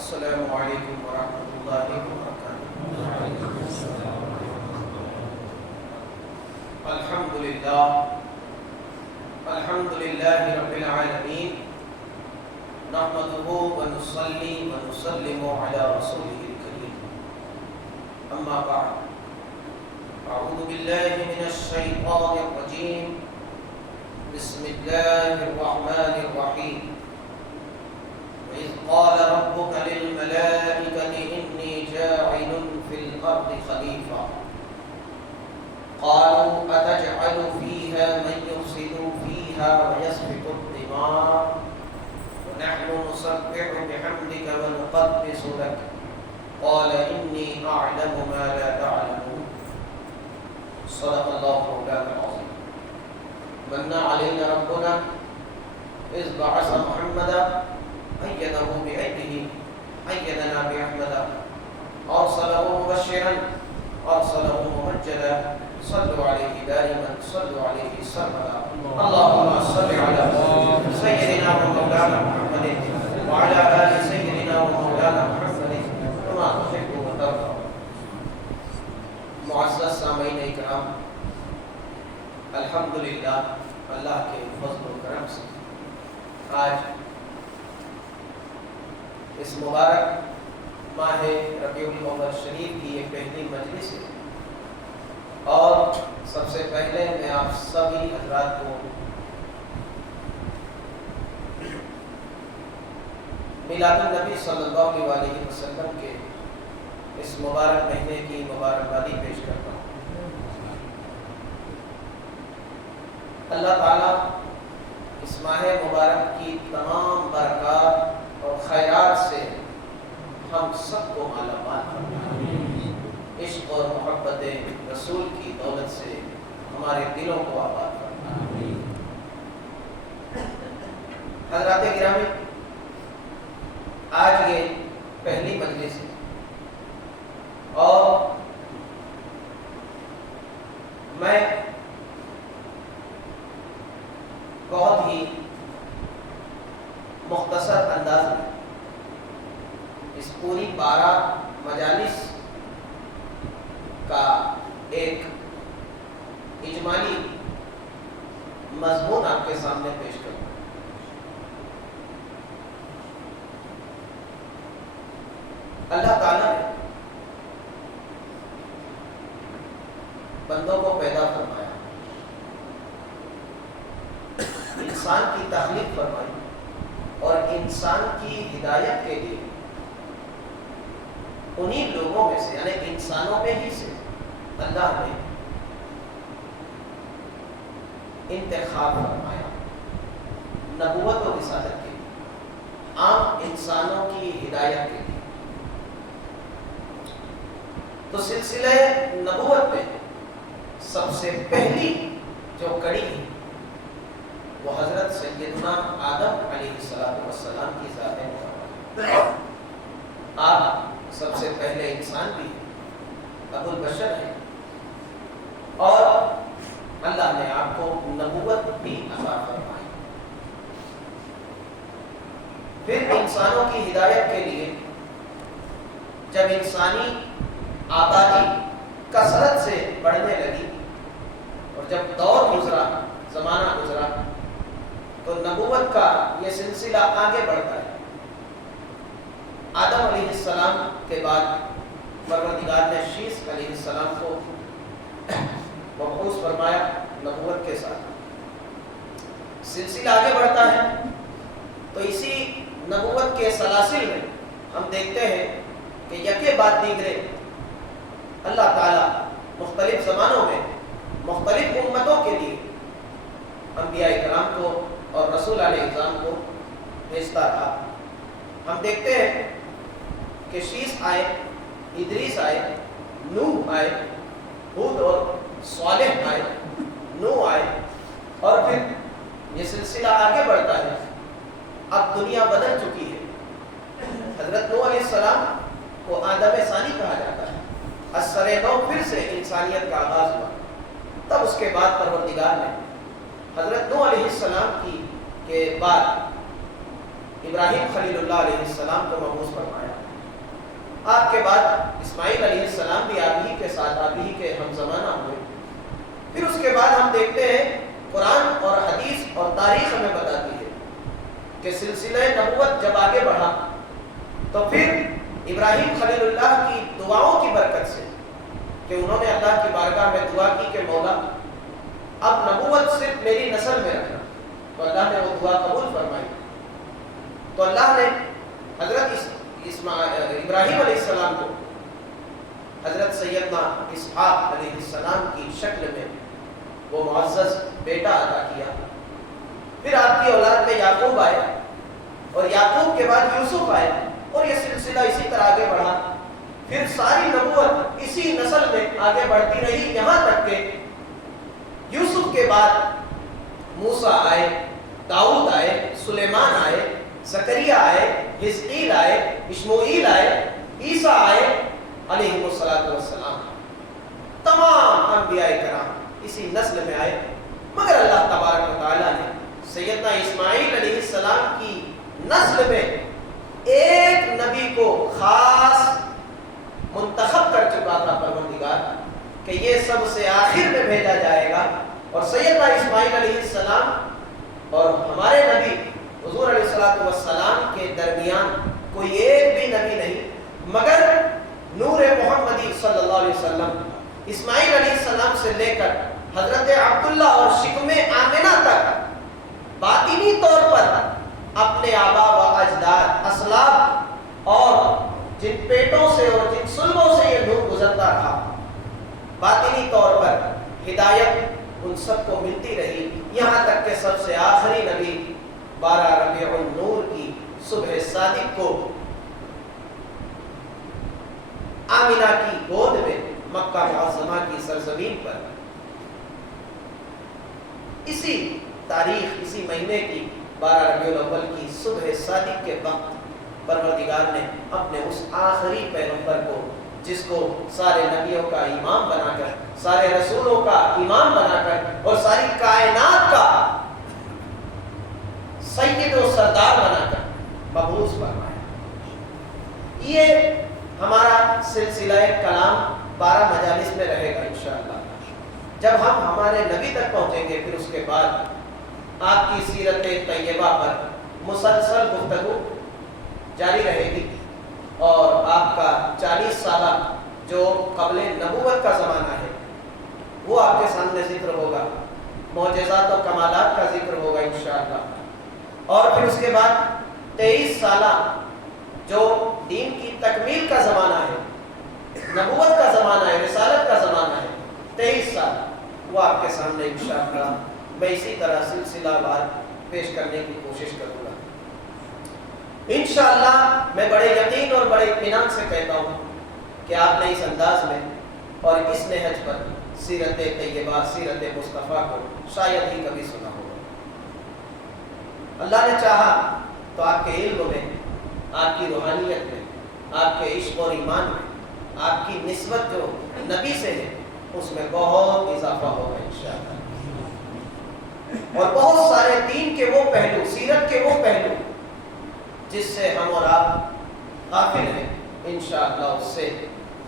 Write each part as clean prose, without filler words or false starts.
السلام علیکم ورحمۃ اللہ وبرکاتہ۔ الحمد للہ رب العالمین، نحمده ونصلی ونسلم علی رسوله الکریم، اما بعد، اعوذ باللہ من الشیطان الرجیم، بسم اللہ الرحمن الرحیم۔ وَإِذْ قَالَ رَبُّكَ لِلْمَلَائِكَةِ إِنِّي جَاعِلٌ فِي الْأَرْضِ خَلِيفَةً قَالُوا أَتَجْعَلُ فِيهَا مَن يُفْسِدُ فِيهَا وَيَسْفِكُ الدِّمَاءَ وَنَحْنُ نُسَبِّحُ بِحَمْدِكَ وَنُقَدِّسُ لَكَ قَالَ إِنِّي أَعْلَمُ مَا لَا تَعْلَمُونَ۔ صدق اللہ مولانا العظیم۔ مَنَّ عَلَيْنَا رَبُّنَا إِذْ بَعَثَ مُحَمَّدًا أيده بأيده أيدنا بأحمد أرسله مبشرا أرسله ممجدا صلوا عليه دائما صلوا عليه سرمدا اللهم صل على سيدنا ومولانا محمد وعلى آل سيدنا ومولانا محمد كما تحب وترضى۔ معزز سامعین اکرام، الحمدللہ اللہ کے فضل و کرم سے آج اس مبارک ماہ ربیع الاول شریف کی ایک پہلی مجلس ہے، اور سب سے پہلے میں آپ سبھی حضرات کو میلاد النبی صلی اللہ علیہ وسلم کے اس مبارک مہینے کی مبارکبادی پیش کرتا ہوں۔ اللہ تعالیٰ اس ماہ مبارک کی تمام برکات اور خیرات سے ہم سب کو مالا مال فرمائے، عشق اور محبت رسول کی دولت سے ہمارے دلوں کو آباد فرمائے۔ حضرات گرامی، آج یہ پہلی مجلس ہے اور میں بہت ہی مختصر انداز میں اس پوری 12 مجالس کا ایک اجمالی مضمون آپ کے سامنے پیش کروں۔ اللہ تعالیٰ نے بندوں کو پیدا فرمایا، انسان کی تخلیق فرمائی، اور انسان کی ہدایت کے لیے انہی لوگوں میں سے یعنی انسانوں میں ہی سے اللہ نے انتخاب فرمایا نبوت و رسالت کے لیے، عام انسانوں کی ہدایت کے لیے۔ تو سلسلہ نبوت میں سب سے پہلی جو کڑی ہے وہ حضرت سیدنا آدم علیہ السلام کی ذات مبارک۔ آپ سب سے پہلے انسان بھی ہیں، ابو البشر ہیں، اور اللہ نے آپ کو نبوت بھی عطا فرمائی۔ پھر انسانوں کی ہدایت کے لیے جب انسانی آبادی کثرت سے بڑھنے لگی اور جب دور گزرا، زمانہ گزرا، تو نبوت کا یہ سلسلہ آگے بڑھتا ہے۔ آدم علیہ السلام کے بعد پروردگار نے شیس علیہ السلام کو مبعوث فرمایا نبوت کے ساتھ۔ سلسلہ آگے بڑھتا ہے تو اسی نبوت کے سلاسل میں ہم دیکھتے ہیں کہ یکے بعد دیگرے اللہ تعالیٰ مختلف زمانوں میں مختلف امتوں کے لیے انبیاء کرام کو اور رسول علیہ السلام کو بھیجتا رہا۔ ہم دیکھتے ہیں کہ شیس آئے، ادریس آئے، نوح آئے، ہود اور صالح آئے، نوح آئے، اور پھر یہ سلسلہ آگے بڑھتا ہے۔ اب دنیا بدل چکی ہے۔ حضرت نوح علیہ السلام کو آدم ثانی کہا جاتا ہے۔ اثر نو پھر سے انسانیت کا آغاز ہوا۔ تب اس کے بعد پروردگار نے حضرت نوح علیہ السلام کے بعد ابراہیم خلیل اللہ علیہ السلام کو مبعوث فرمایا۔ آپ کے بعد اسماعیل علیہ السلام بھی آپ ہی کے ساتھ آپ ہی کے ہم زمانہ ہوئے۔ پھر اس کے بعد ہم دیکھتے ہیں قرآن اور حدیث اور تاریخ ہمیں بتاتی ہے کہ سلسلہ نبوت جب آگے بڑھا تو پھر ابراہیم خلیل اللہ کی دعاؤں کی برکت سے کہ انہوں نے اللہ کی بارگاہ میں دعا کی کہ مولا اب نبوت صرف میری نسل میں رکھنا، تو اللہ نے وہ دعا قبول فرمائی۔ تو اللہ نے حضرت ابراہیم علیہ السلام کو حضرت سیدنا اسحاق علیہ السلام کی شکل میں وہ معزز بیٹا عطا کیا۔ پھر آپ کی اولاد میں یعقوب آئے اور یعقوب کے بعد یوسف آئے اور یہ سلسلہ اسی طرح آگے بڑھا۔ پھر ساری نبوت اسی نسل میں آگے بڑھتی رہی یہاں تک کہ یوسف کے بعد موسیٰ آئے، داؤد آئے، سلیمان آئے، زکریا آئے، حزقیل آئے، اشمعیل آئے، عیسیٰ آئے علیہ السلام۔ تمام انبیاء کرام اسی نسل میں آئے، مگر اللہ تبارک و تعالیٰ نے سیدنا اسماعیل علیہ السلام کی نسل میں ایک نبی کو خاص منتخب کر چکا تھا پروردگار کہ یہ سب سے آخر میں بھیجا جائے گا، اور سیدنا اسماعیل علیہ السلام اور ہمارے نبی حضور علیہ السلام کے درمیان کوئی ایک بھی نبی نہیں مگر نور محمدی صلی اللہ علیہ وسلم اسماعیل علیہ السلام سے لے کر حضرت عبداللہ اور شکم آمنہ تک باطنی طور پر اپنے آبا و اجداد اسلاف اور جن پیٹوں سے اور جن سلبوں سے یہ نور گزرتا رہا، باطنی طور پر ہدایت ان سب کو ملتی رہی، یہاں تک کہ سب سے آخری نبی 12 ربیع النور کی صبح صادق کو آمنہ کی گود میں مکہ معظمہ کی سرزمین پر اسی تاریخ اسی مہینے کی 12 ربیع الاول کی صبح صادق کے وقت پروردگار نے اپنے اس آخری پیغمبر کو، جس کو سارے نبیوں کا امام بنا کر، سارے رسولوں کا امام بنا کر اور ساری کائنات کا سید و سردار بنا کر مبعوث فرمایا۔ یہ ہمارا سلسلہ کلام 12 مجالس میں رہے گا انشاءاللہ۔ جب ہم ہمارے نبی تک پہنچیں گے پھر اس کے بعد آپ کی سیرت طیبہ پر مسلسل گفتگو جاری رہے گی، اور آپ کا 40 سالہ جو قبل نبوت کا زمانہ ہے وہ آپ کے سامنے ذکر ہوگا، معجزات و کمالات کا ذکر ہوگا انشاءاللہ۔ اور پھر اس کے بعد 23 سالہ جو دین کی تکمیل کا زمانہ ہے، نبوت کا زمانہ ہے، رسالت کا زمانہ ہے، 23 سال وہ آپ کے سامنے انشاءاللہ میں اسی طرح سلسلہ وار پیش کرنے کی کوشش کروں گا انشاءاللہ۔ میں بڑے یقین اور بڑے اطمینان سے کہتا ہوں کہ آپ نے اس انداز میں اور اس نہج پر سیرت طیبہ، سیرت مصطفیٰ کو شاید ہی کبھی سنا ہوگا۔ اللہ نے چاہا تو آپ کے علم میں، آپ کی روحانیت میں، آپ کے عشق اور ایمان میں، آپ کی نسبت جو نبی سے ہے اس میں بہت اضافہ ہوگا انشاءاللہ، اور بہت سارے دین کے وہ پہلو، سیرت کے وہ پہلو جس سے ہم اور آپ غافل ہیں انشاءاللہ اس سے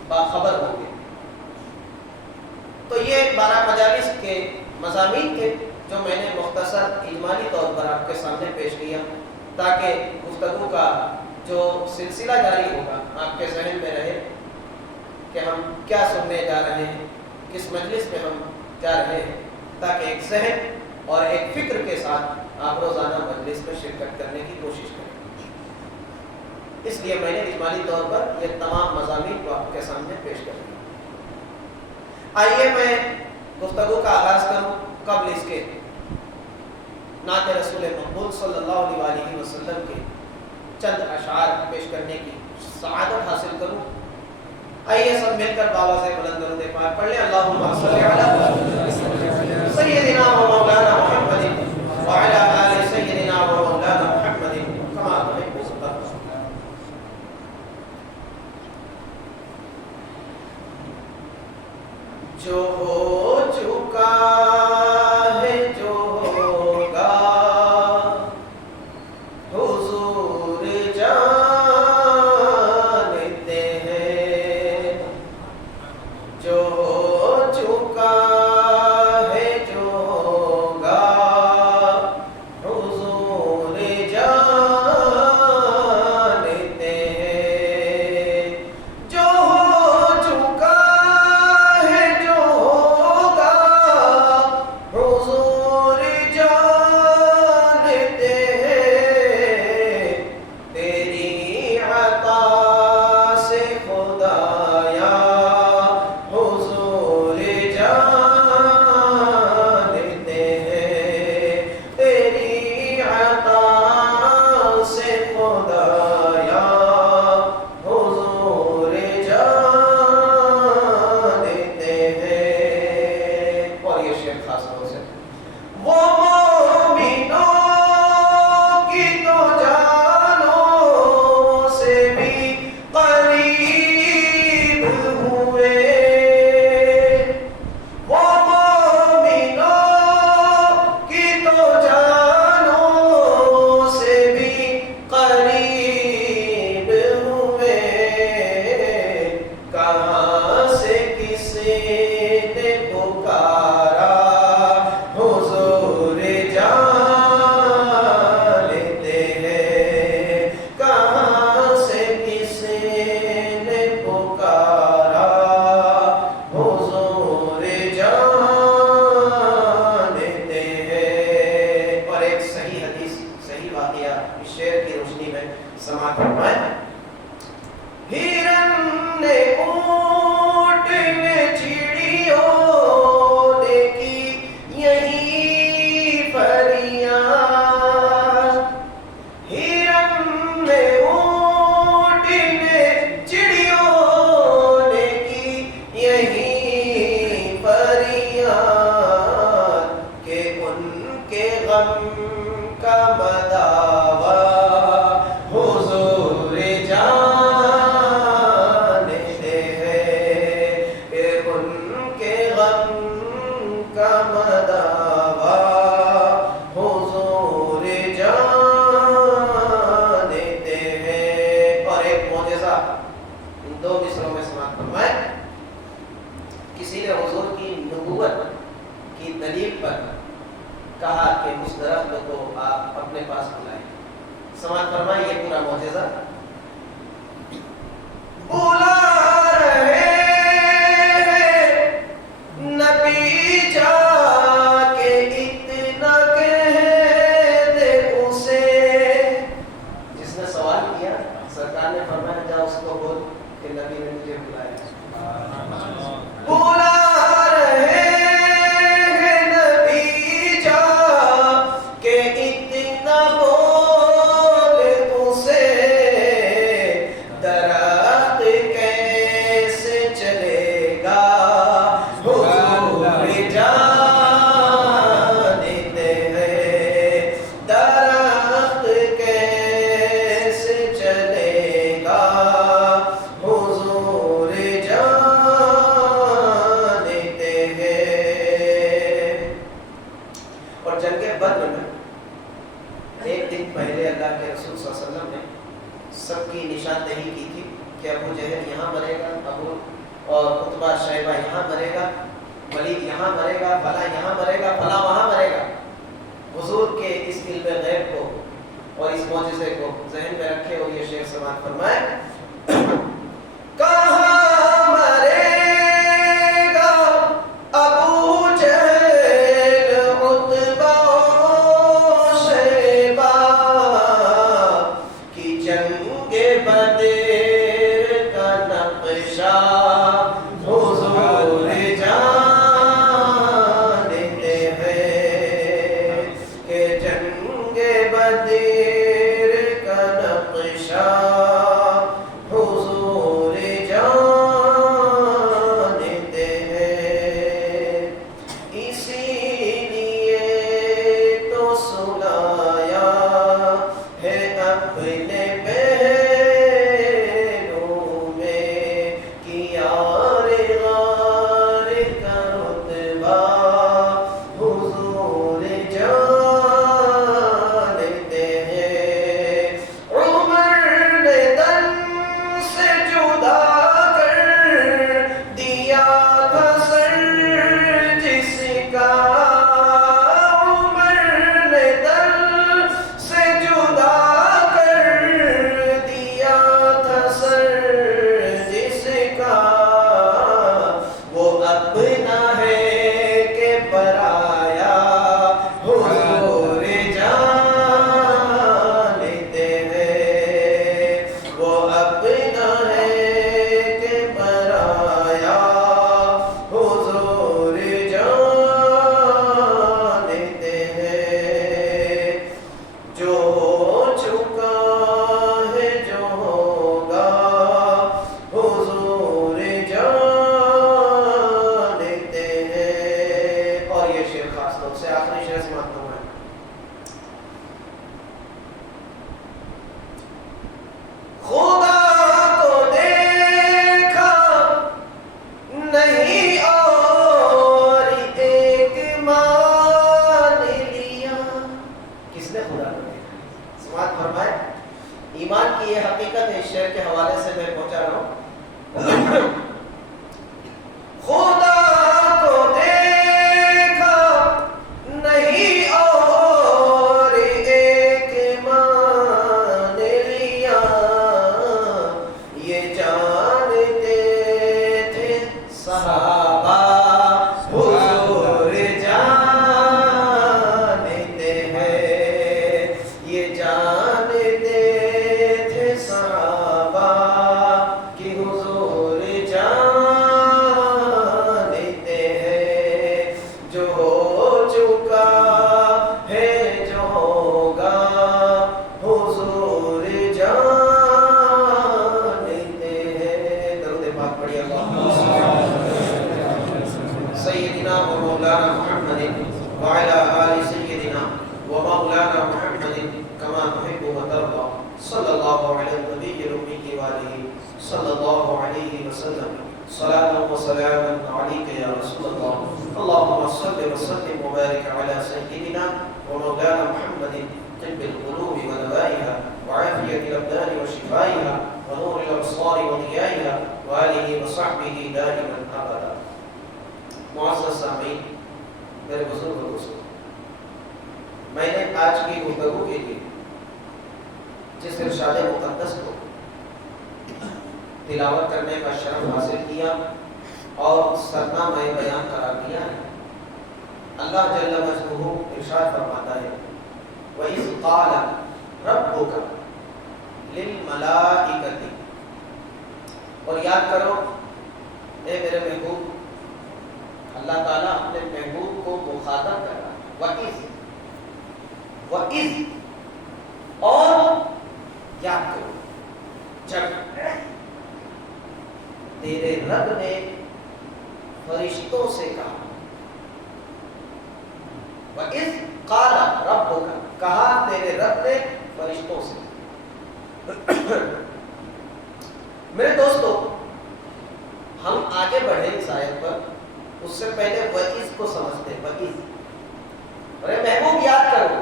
باخبر ہوں گے۔ تو یہ 12 مجالس کے مضامین تھے جو میں نے مختصر اجمالی طور پر آپ کے سامنے پیش کیا، تاکہ گفتگو کا جو سلسلہ جاری ہوگا آپ کے ذہن میں رہے کہ ہم کیا سننے جا رہے ہیں، کس مجلس میں ہم جا رہے ہیں، تاکہ ایک ذہن اور ایک فکر کے ساتھ آپ روزانہ مجلس میں شرکت کرنے کی کوشش کریں۔ اس لیے میں نے اجمالی طور پر یہ تمام مضامین کو آپ کے سامنے پیش کر دیا۔ آئیے میں گفتگو کا آغاز کروں قبل اس کے نعت رسول مقبول صلی اللہ علیہ وسلم کے چند اشعار پیش کرنے کی سعادت حاصل کروں۔ آئیے سب مل کر بابا سے بلند درود پاک پڑھ لیں۔ اللہم صلی علی سیدنا و مولانا محمد وعلی آل سیدنا و مولانا محمد کما تحب وترضى۔ جو ہو چکا ہے جو ہوگا حضور خدایا حضور جان دیتے ہیں. اور یہ شعر خاص طور سے وہ مومنوں کی تو جانوں سے بھی قریب ہوئے. وہ مومنوں کی تو جانوں سے بھی قریب ہوئے. کہاں سے کسی نے پکارا حضور جان لیتے ہیں. کہاں سے کسی نے پکارا حضور جان لیتے ہیں. اور ایک صحیح حدیث صحیح واقعہ اس شعر کی روشنی میں سماعت فرمائیں. ہرن نے اونٹ نے چڑیوں نے کی یہی فریاد. ہرن نے اونٹ نے چڑیوں نے کی یہی فریاد کہ ان کے غم کا مداوا حضور جان دیتے ہیں. کہ ان کے غم کا مداوا حضور جان دیتے ہیں. اور ایک معجزہ ان دو مصروں میں سماعت فرمائیں. کسی نے حضور کی نبوت کی دلیل پر کہا کہ اس درخت کو آپ اپنے پاس بلائیں. سماعت فرمائیں یہ پورا معجزہ. بلا رہے ہیں نبی جا کے اتنا کہہ دے اسے. جس نے سوال کیا سرکار نے فرمایا جا اس کو بول کہ نبی نے مجھے بلایا. بلا رہے ہیں نبی جا کہ اتنا بول اسے. درخت کیسے چلے گا حضور جان دیتے ہیں. درخت کیسے چلے گا حضور جان دیتے ہیں. اور جنگ بدر میں ایک دن پہلے اللہ کے رسول صلی اللہ علیہ وسلم نے سب کی نشاندہی کی تھی کہ ابو جہل یہاں مرے گا، ابو اور عتبہ شیبہ یہاں مرے گا، ولید یہاں مرے گا، فلاں یہاں مرے گا، فلاں وہاں مرے گا. حضور کے اس علم غیب کو اور اس معجزے کو ذہن میں رکھے اور یہ شعر سماعت فرمائیں. کہاں مرے گا ابو جہل عتبہ شیبہ کی جنگ بدر کا نقشہ حضور جان دیتے ہیں. کہ جنگ بدر کا نقشہ حضور جان دیتے ہیں. اسی لیے تو سنایا ہے اپنے پہلوں میں کہ یار غار کا رتبہ حضور جان دیتے ہیں. عمر نے تن سے جدا کر دیا تھا سر جس کا. عمر نے تن سے جدا کر فرمائے ایمان کی یہ حقیقت ہے، اس شعر کے حوالے سے میں پہنچا رہا ہوں. خدا کو دیکھا نہیں اور ایک مان لیا، یہ جانتے تھے صحابہ حضور جانتے ہیں، یہ جانتے تھے صحابہ کہ حضور جانتے ہیں، جو ہو چکا ہے جو ہوگا حضور جانتے ہیں. درود پاک پڑھیے اللہم سیدنا و مولانا محمد وعلى آل سیدنا و مولانا محمد کما تحب و ترضى صلی اللہ علیہ النبی الأمی وآلہ صلی اللہ علیہ وسلم. صلاة و سلام علیک یا رسول اللہ. اللہم صل وسلم وبارک علی سیدنا و مولانا محمد طب القلوب ودوائها وعافیة الأبدان وشفائها ونور الأبصار وضيائها وآلہ وصحبہ دائما أبدا. معزز سامعین، میرے بزرگ و دوستوں، میں نے آج کی گفتگو کے لیے جس ارشاد مقدس کو تلاوت کرنے کا شرف حاصل کیا اور سرنامہ بیان قرار دیا ہے، اللہ جل مجدہ ارشاد فرماتا ہے وَإِذْ قَالَ رَبُّكَ لِلْمَلَائِكَةِ. اور یاد کرو اے میرے محبوب، اللہ تعالیٰ اپنے محبوب کو مخاطب کر رہا ہے. وَإِذْ اور یاد کرو جب تیرے رب نے فرشتوں سے کہا. وَإِذْ قَالَ رَبُّكَ، کہا تیرے رب نے فرشتوں سے. میرے دوستو، ہم آگے بڑھے اس آیت پر، اس سے پہلے وَإِذْ کو سمجھتے ہیں. وَإِذْ، ارے محبوب یاد کرو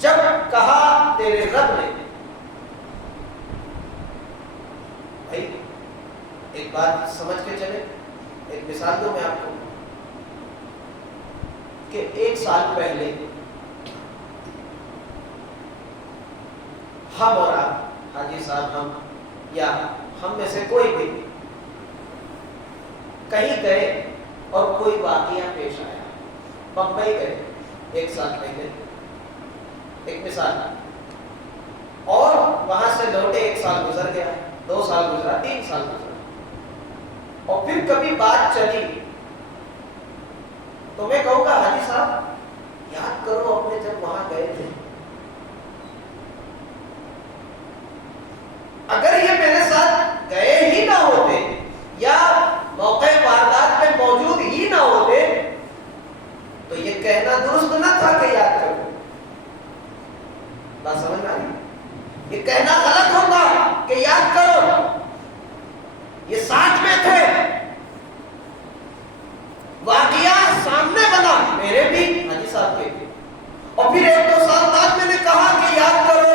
جب کہا تیرے رب نے. بھائی ایک بات سمجھ کے چلے، ایک مثال دوں میں آپ کو کہ 1 سال پہلے ہم اور آپ، حاجی صاحب، ہم یا ہم میں سے کوئی بھی کہیں گئے اور کوئی واقعہ پیش آیا. بمبئی گئے 1 سال پہلے، ایک مثال، اور وہاں سے لوٹے 1 سال گزر گیا، 2 سال گزرا، 3 سال گزرا، اور پھر کبھی بات چلی تو میں کہوں گا حاجی صاحب یاد کرو اپنے جب وہاں گئے تھے. اگر یہ میرے ساتھ گئے ہی نہ ہوتے یا موقع واردات میں موجود ہی نہ ہوتے تو یہ کہنا درست نہ تھا کہ یاد کرو. بات سمجھ میں آئی؟ یہ کہنا غلط ہوتا کہ یاد کرو. یہ ساتھ میں تھے، واقعہ سامنے بنا، میرے بھی حاجی صاحب کے بھی، اور پھر 1-2 سال بعد میں نے کہا کہ یاد کرو،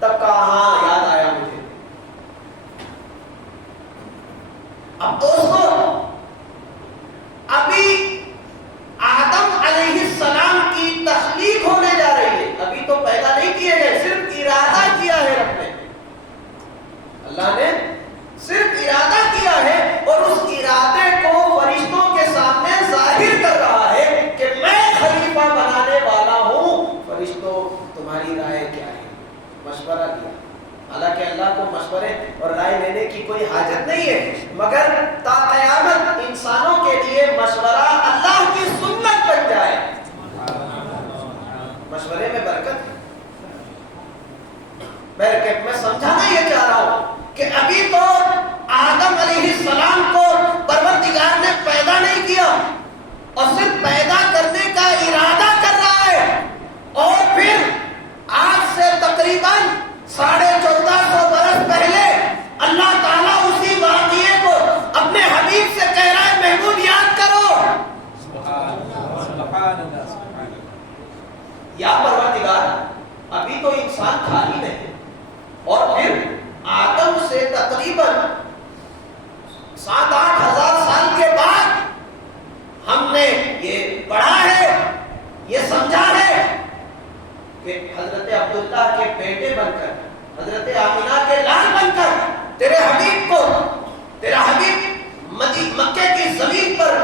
تب کہا ہاں یاد آیا مجھے. اب دوستو، ابھی آدم علیہ السلام کی تخلیق ہونے جا رہی ہے. ابھی تو پیدا نہیں کیے گئے، صرف ارادہ کیا ہے رب نے. اللہ نے صرف ارادہ کیا ہے اور اس ارادے کو فرشتوں کے سامنے ظاہر کر رہا ہے کہ میں خلیفہ بنانے والا ہوں. فرشتوں تمہاری رائے کیا ہے؟ مشورہ دیا. حالانکہ اللہ کو مشورے اور رائے لینے کی کوئی حاجت نہیں ہے، مگر تا قیامت انسانوں کے لیے مشورہ اللہ کی سنت بن جائے. مشورے میں برکت ہے. میں سمجھانا یہ چاہ رہا ہوں کہ ابھی تو آدم علیہ السلام کو پروردگار نے پیدا نہیں کیا اور صرف پیدا کرنے کا ارادہ کر رہا ہے، اور پھر آج سے تقریباً 1450 برس پہلے اللہ تعالیٰ اسی واقعے کو اپنے حبیب سے کہہ رہا ہے محبوب یاد کرو. یا پروردگار ابھی تو انسان تھا ہی نہیں. اور پھر آدم سے تقریباً 7-8 ہزار سال کے بعد ہم نے یہ پڑھا ہے، یہ سمجھا ہے کہ حضرت عبداللہ کے بیٹے بن کر، حضرت آمینہ کے لال بن کر تیرے حبیب کو، تیرا حبیب مکے کی زمین پر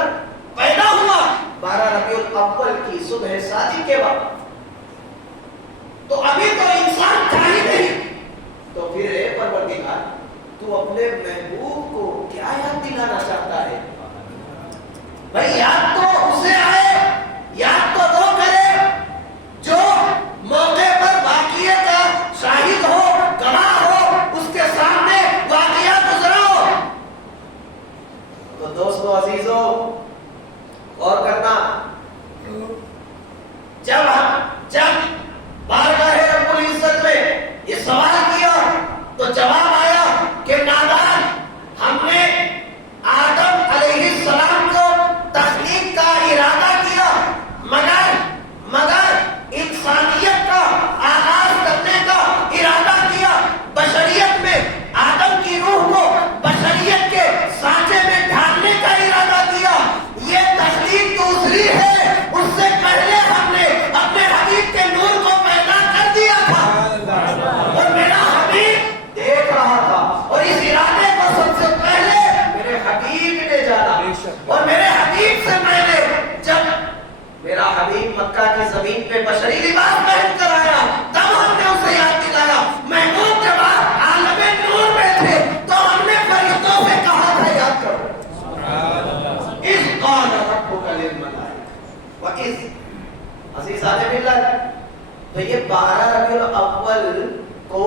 پیدا ہوا 12 ربیع الاول کی صبح صادق کے وقت. تو ابھی تو انسان تھا ہی نہیں. تو پھر اے پروردگار تو اپنے محبوب کو کیا یاد دلانا چاہتا ہے؟ بھائی یاد تو اسے آئے، یاد تو وہ کرے جو موقع پر واقعے کا شاہد ہو، گواہ ہو، اس کے سامنے واقعہ گزرا ہو. تو دوستو عزیزو غور کرنا، جب بارگاہ رب العزت میں یہ سوال کیا تو جواب آیا کہ نادان، ہم نے آدم علیہ السلام کو تخلیق کا ارادہ کیا، مگر انسانیت کا آغاز کرنے کا ارادہ کیا، بشریت میں آدم کی روح کو بشریت کے سانچے میں ڈھالنے کا ارادہ کیا. یہ تخلیق دوسری ہے، اس سے پہلے ہم نے اپنے حبیب کے نور کو پیدا کر دیا تھا اور میرا حبیب دیکھ رہا تھا، اور اس ارادے کو سب سے پہلے میرے حبیب نے جانا. اور میرے حبیب سے میں نے، جب میرا حبیب مکہ کی زمین پہ بشری لباس پہن کر آیا، تب ہم نے اسے یاد دلایا. محبوب جب عالم نور میں تھے تو ہم نے فرشتوں سے کہا تھا یاد کرو، اذ قال ربک للملائکۃ وَإِذْ عزیزان باللہ. تو یہ 12 ربیع الاول کو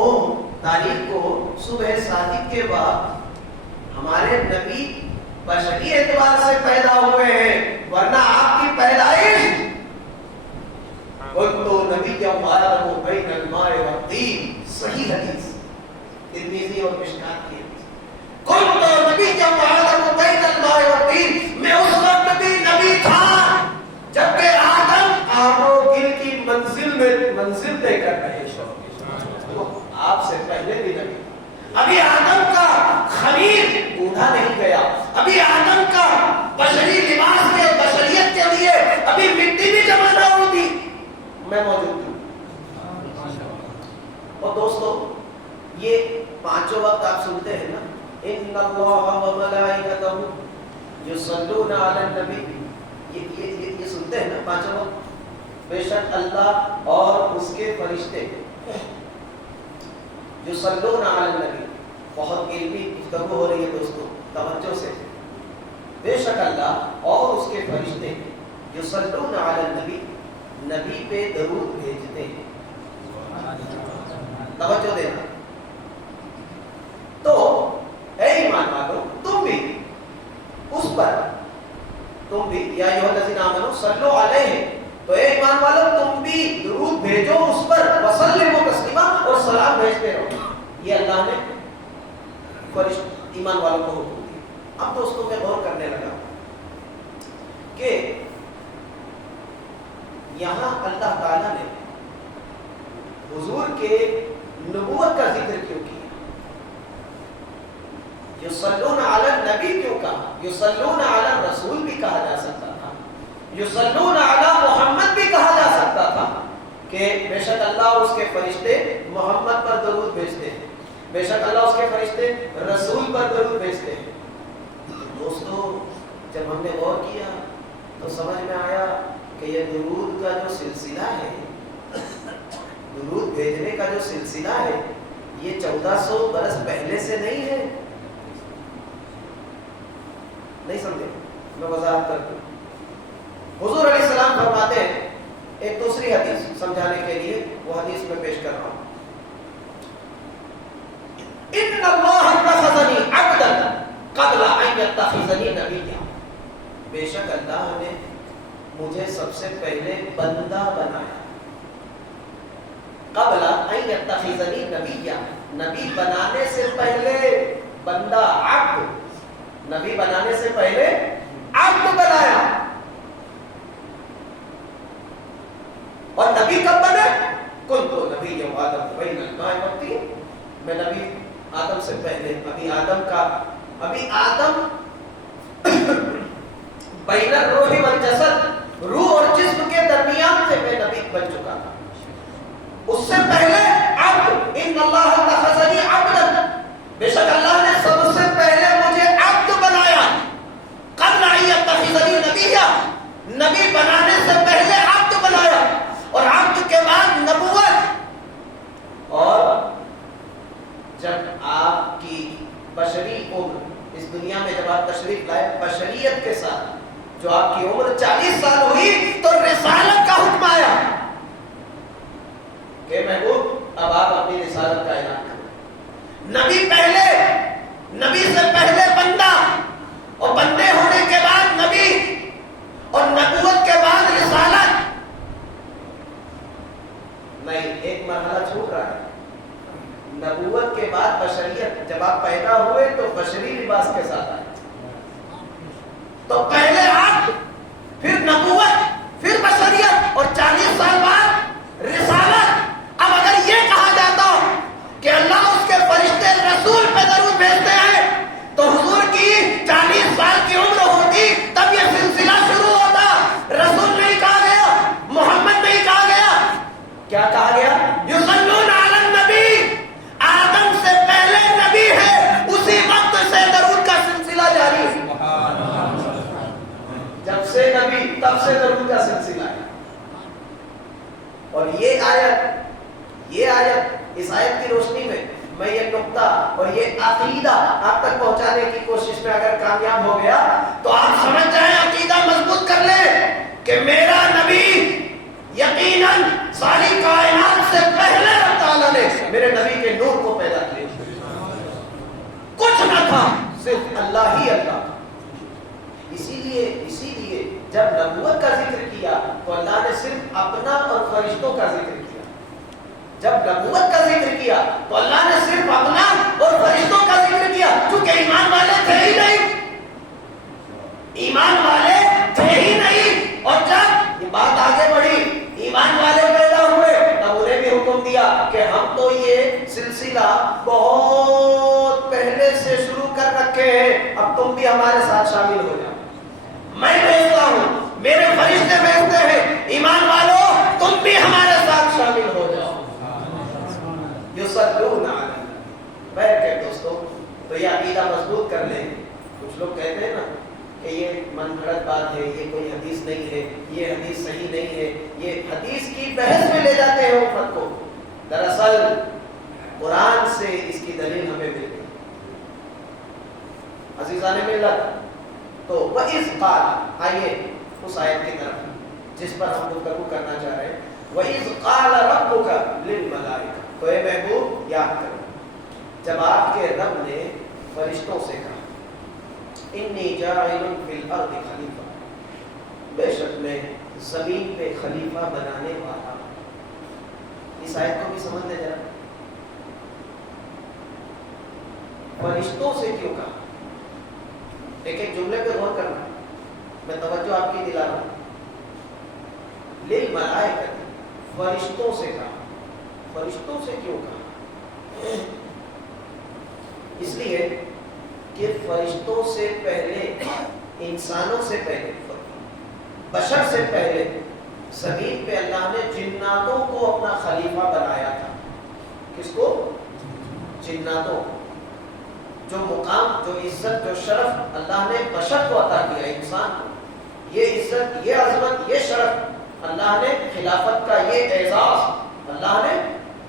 تاریخ کو صبح صادق کے بعد ہمارے نبی بشری اعتبار سے پیدا ہوئے ہیں، ورنہ آپ کی پیدائش تو نبی کے آدم بین الماء والطین، صحیح حدیث ترمذی اور مشکات کی حدیث. کل تو نبی کے آدم بین الماء والطین، میں اس وقت بھی نبی تھا جبکہ آدم آب و گل کی منزل طے کر رہے تو آپ سے پہلے بھی نبی. ابھی آدم کا خمیر بوڑھا نہیں گیا، ابھی آدم کا بشری لباس کے بشریت کے لیے ابھی مٹی بھی جمع نہ ہوتی، میں موجود ہوں. اور دوستو یہ پانچوں وقت آپ سنتے ہیں نا، ان اللہ و ملائکتہ یصلون علی النبی، یہ سنتے ہیں نا پانچوں وقت. بے شک اللہ اور اس کے فرشتے یصلون علی النبی. بہت علمی گفتگو ہو رہی ہے دوستو، توجہ سے. بے شک اللہ اور اس کے فرشتے یصلون علی النبی، نبی پہ درود بھیجتے ہیں. توجہ دینا. تو اے ایمان والو، تم بھی اس پر، تم بھی یا ایھا الذین آمنوا صلوا علیہ، تو اے ایمان والو تم بھی درود بھیجو اس پر، وسلموا تسلیما، اور سلام بھیجتے رہو. یہ اللہ نے ایمان والوں کو حکم دیا. اب دوستوں میں غور کرنے لگا کہ یہاں اللہ تعالیٰ نے حضور کے نبوت کا ذکر کیوں کیا؟ یصلون علی النبی کیوں کہا؟ یصلون علی الرسول بھی کہا جا سکتا تھا، یصلون علی محمد بھی کہا جا سکتا تھا کہ بے شک اللہ اور اس کے فرشتے محمد پر درود بھیجتے ہیں، بے شک اللہ اس کے فرشتے رسول پر درود بھیجتے ہیں. دوستو جب ہم نے غور کیا تو سمجھ میں آیا کہ یہ درود کا جو سلسلہ ہے، درود بھیجنے کا جو سلسلہ ہے، یہ 1400 برس پہلے سے نہیں ہے. نہیں سمجھے؟ میں وضاحت کر دوں. حضور علیہ السلام فرماتے ہیں ایک دوسری حدیث سمجھانے کے لیے، وہ حدیث میں پیش کر رہا ہوں. ان اللہ اتخذنی عبدا قبل ان یتخذنی نبیا. بے شک اللہ نے مجھے سب سے پہلے بندہ بنایا، قبل ان یتخذنی نبیا، نبی بنانے سے پہلے بندہ، عبد، نبی بنانے سے پہلے عبد بنایا. اور نبی کب بنے؟ کنت نبی آدم بین الماء والطین، میں نبی آدم سے پہلے ابھی آدم بین الروح والجسد، روح اور جسم کے درمیان سے میں نبی بن چکا تھا. اس سے پہلے عبد، ان اللہ اتخذنی عبدا، بے شک اللہ نے سب سے پہلے مجھے عبد بنایا. قبل ان یتخذنی نبیا، نبی بنانے سے پہلے عبد بنایا، اور عبد کے بعد نبوت. اور جب آپ کی بشری عمر اس دنیا میں جب آپ تشریف لائے بشریت کے ساتھ، جو آپ کی عمر 40 سال ہوئی تو رسالت کا حکم آیا کہ محبوب اب آپ اپنی رسالت کا اعلان کریں. نبی پہلے، نبی سے پہلے بندہ، اور بندے ہونے کے بعد نبی، اور نبوت کے بعد رسالت. نہیں، ایک مرحلہ چھوٹ رہا ہے. نبوت کے بعد بشریت، جب آپ پیدا ہوئے تو بشری لباس کے ساتھ آئے. تو پہلے آپ، پھر نبوت، پھر بشریت، اور 40 سال بعد رسالت. اب اگر یہ کہا جاتا کہ اللہ اس کے فرشتے رسول پہ درود بھیجتے ہیں تو حضور کی 40 سال کی عمر ہوتی تب یہ سلسلہ شروع ہوتا. رسول نہیں کہا گیا، محمد نہیں کہا گیا، کیا کہا گیا؟ یصلون علی النبی، آدم سے پہلے نبی ہے، اسی وقت سے درود کا سلسلہ جاری ہے. جب سے نبی تب سے درود کا سلسلہ ہے. اور یہ آیت اس آیت کی روشنی میں یہ نقطہ اور یہ عقیدہ آپ تک پہنچانے کی کوشش میں اگر کامیاب ہو گیا تو آپ سمجھ جائیں، عقیدہ مضبوط کر لیں کہ میرا نبی یقیناً ساری کائنات سے پہلے اللہ تعالیٰ نے میرے نبی کے نور کو پیدا کیا. کچھ نہ تھا، صرف اللہ ہی اللہ. اسی لیے جب نبوت کا ذکر کیا تو اللہ نے صرف اپنا اور فرشتوں کا ذکر کیا. جب نبوت کا ذکر کیا تو اللہ نے صرف اپنا اور فرشتوں کا ذکر کیا، کیونکہ ایمان والے تھے ہی نہیں، ایمان والے تھے ہی نہیں. اور جب یہ بات آگے بڑھی، ایمان والے پیدا ہوئے، تب انہیں بھی حکم دیا کہ ہم تو یہ سلسلہ بہت پہلے سے شروع کر رکھے ہیں، اب تم بھی ہمارے ساتھ شامل ہو جاؤ. میں بھیجتا ہوں، میرے فرشتے بھیجتے ہیں، ایمان والوں تم بھی ہمارے ساتھ شامل ہو جاؤ. یصلون علی بیٹھ کے دوستوں تو یہ عقیدہ مضبوط کر لیں. کچھ لوگ کہتے ہیں نا کہ یہ من گھڑت بات ہے، یہ کوئی حدیث نہیں ہے، یہ حدیث صحیح نہیں ہے، یہ حدیث کی بحث میں لے جاتے ہیں امت کو. دراصل قرآن سے اس کی دلیل ہمیں مل گئی. عزیزان ملت، تو وَإِذْ قَالَ، آئیے اس آیت کی طرف جس پر ہم گفتگو کرنا چاہ رہے ہیں. وَإِذْ قَالَ رَبُّكَ لِلْمَلَائِكَةِ، تو اے محبوب یاد کرو جب آپ کے رب نے فرشتوں سے کہا انی جاعل فی الارض خلیفہ، بے شک میں زمین پہ خلیفہ بنانے والا. اس آیت کو بھی سمجھ لے ذرا. فرشتوں سے کیوں کہا؟ ایک جملے پہ غور کرنا، میں توجہ آپ کی دلا رہا ہوں. للملائکہ، فرشتوں سے کہا. فرشتوں سے کیوں کہا؟ اس لیے کہ فرشتوں سے پہلے، انسانوں سے پہلے، بشر سے پہلے زمین پہ اللہ نے جناتوں کو اپنا خلیفہ بنایا تھا. کس کو؟ جناتوں. جو مقام، جو عزت، جو شرف اللہ نے بشر کو عطا کیا، انسان کو، یہ عزت، یہ عظمت، یہ شرف اللہ نے، خلافت کا یہ اعزاز اللہ نے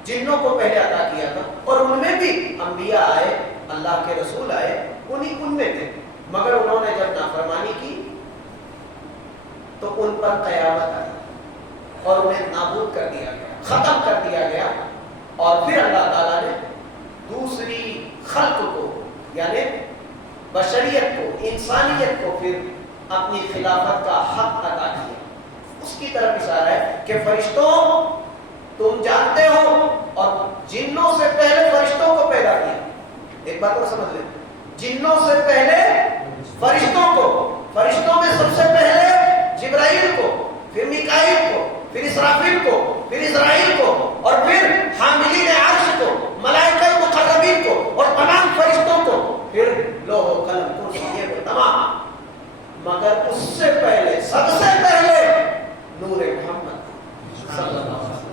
جنوں کو پہلے عطا کیا تھا. اور ان میں بھی انبیاء آئے، اللہ کے رسول آئے، ان میں تھے. مگر انہوں نے جب نافرمانی کی تو ان پر قیامت آئی اور انہیں نابود کر دیا گیا، ختم کر دیا گیا. اور پھر اللہ تعالیٰ نے دوسری خلق کو، یعنی بشریت کو، انسانیت کو پھر اپنی خلافت کا حق عطا کیا. اس کی طرف اشارہ ہے کہ فرشتوں تم جانتے ہو، اور جنوں سے پہلے فرشتوں کو پیدا کیا. ایک بات اور سمجھ لیں، جنوں سے پہلے فرشتوں کو، فرشتوں میں سب سے پہلے جبرائیل کو، پھر میکائیل کو، پھر اسرافیل کو، پھر اسرائیل کو، اور پھر حاملین عرش کو، ملائکہ مقربین کو، اور تمام فرشتوں کو، پھر لوح و قلم کرسی یہ تمام، مگر اس سے پہلے سب سے پہلے نور محمد صلی اللہ علیہ وسلم۔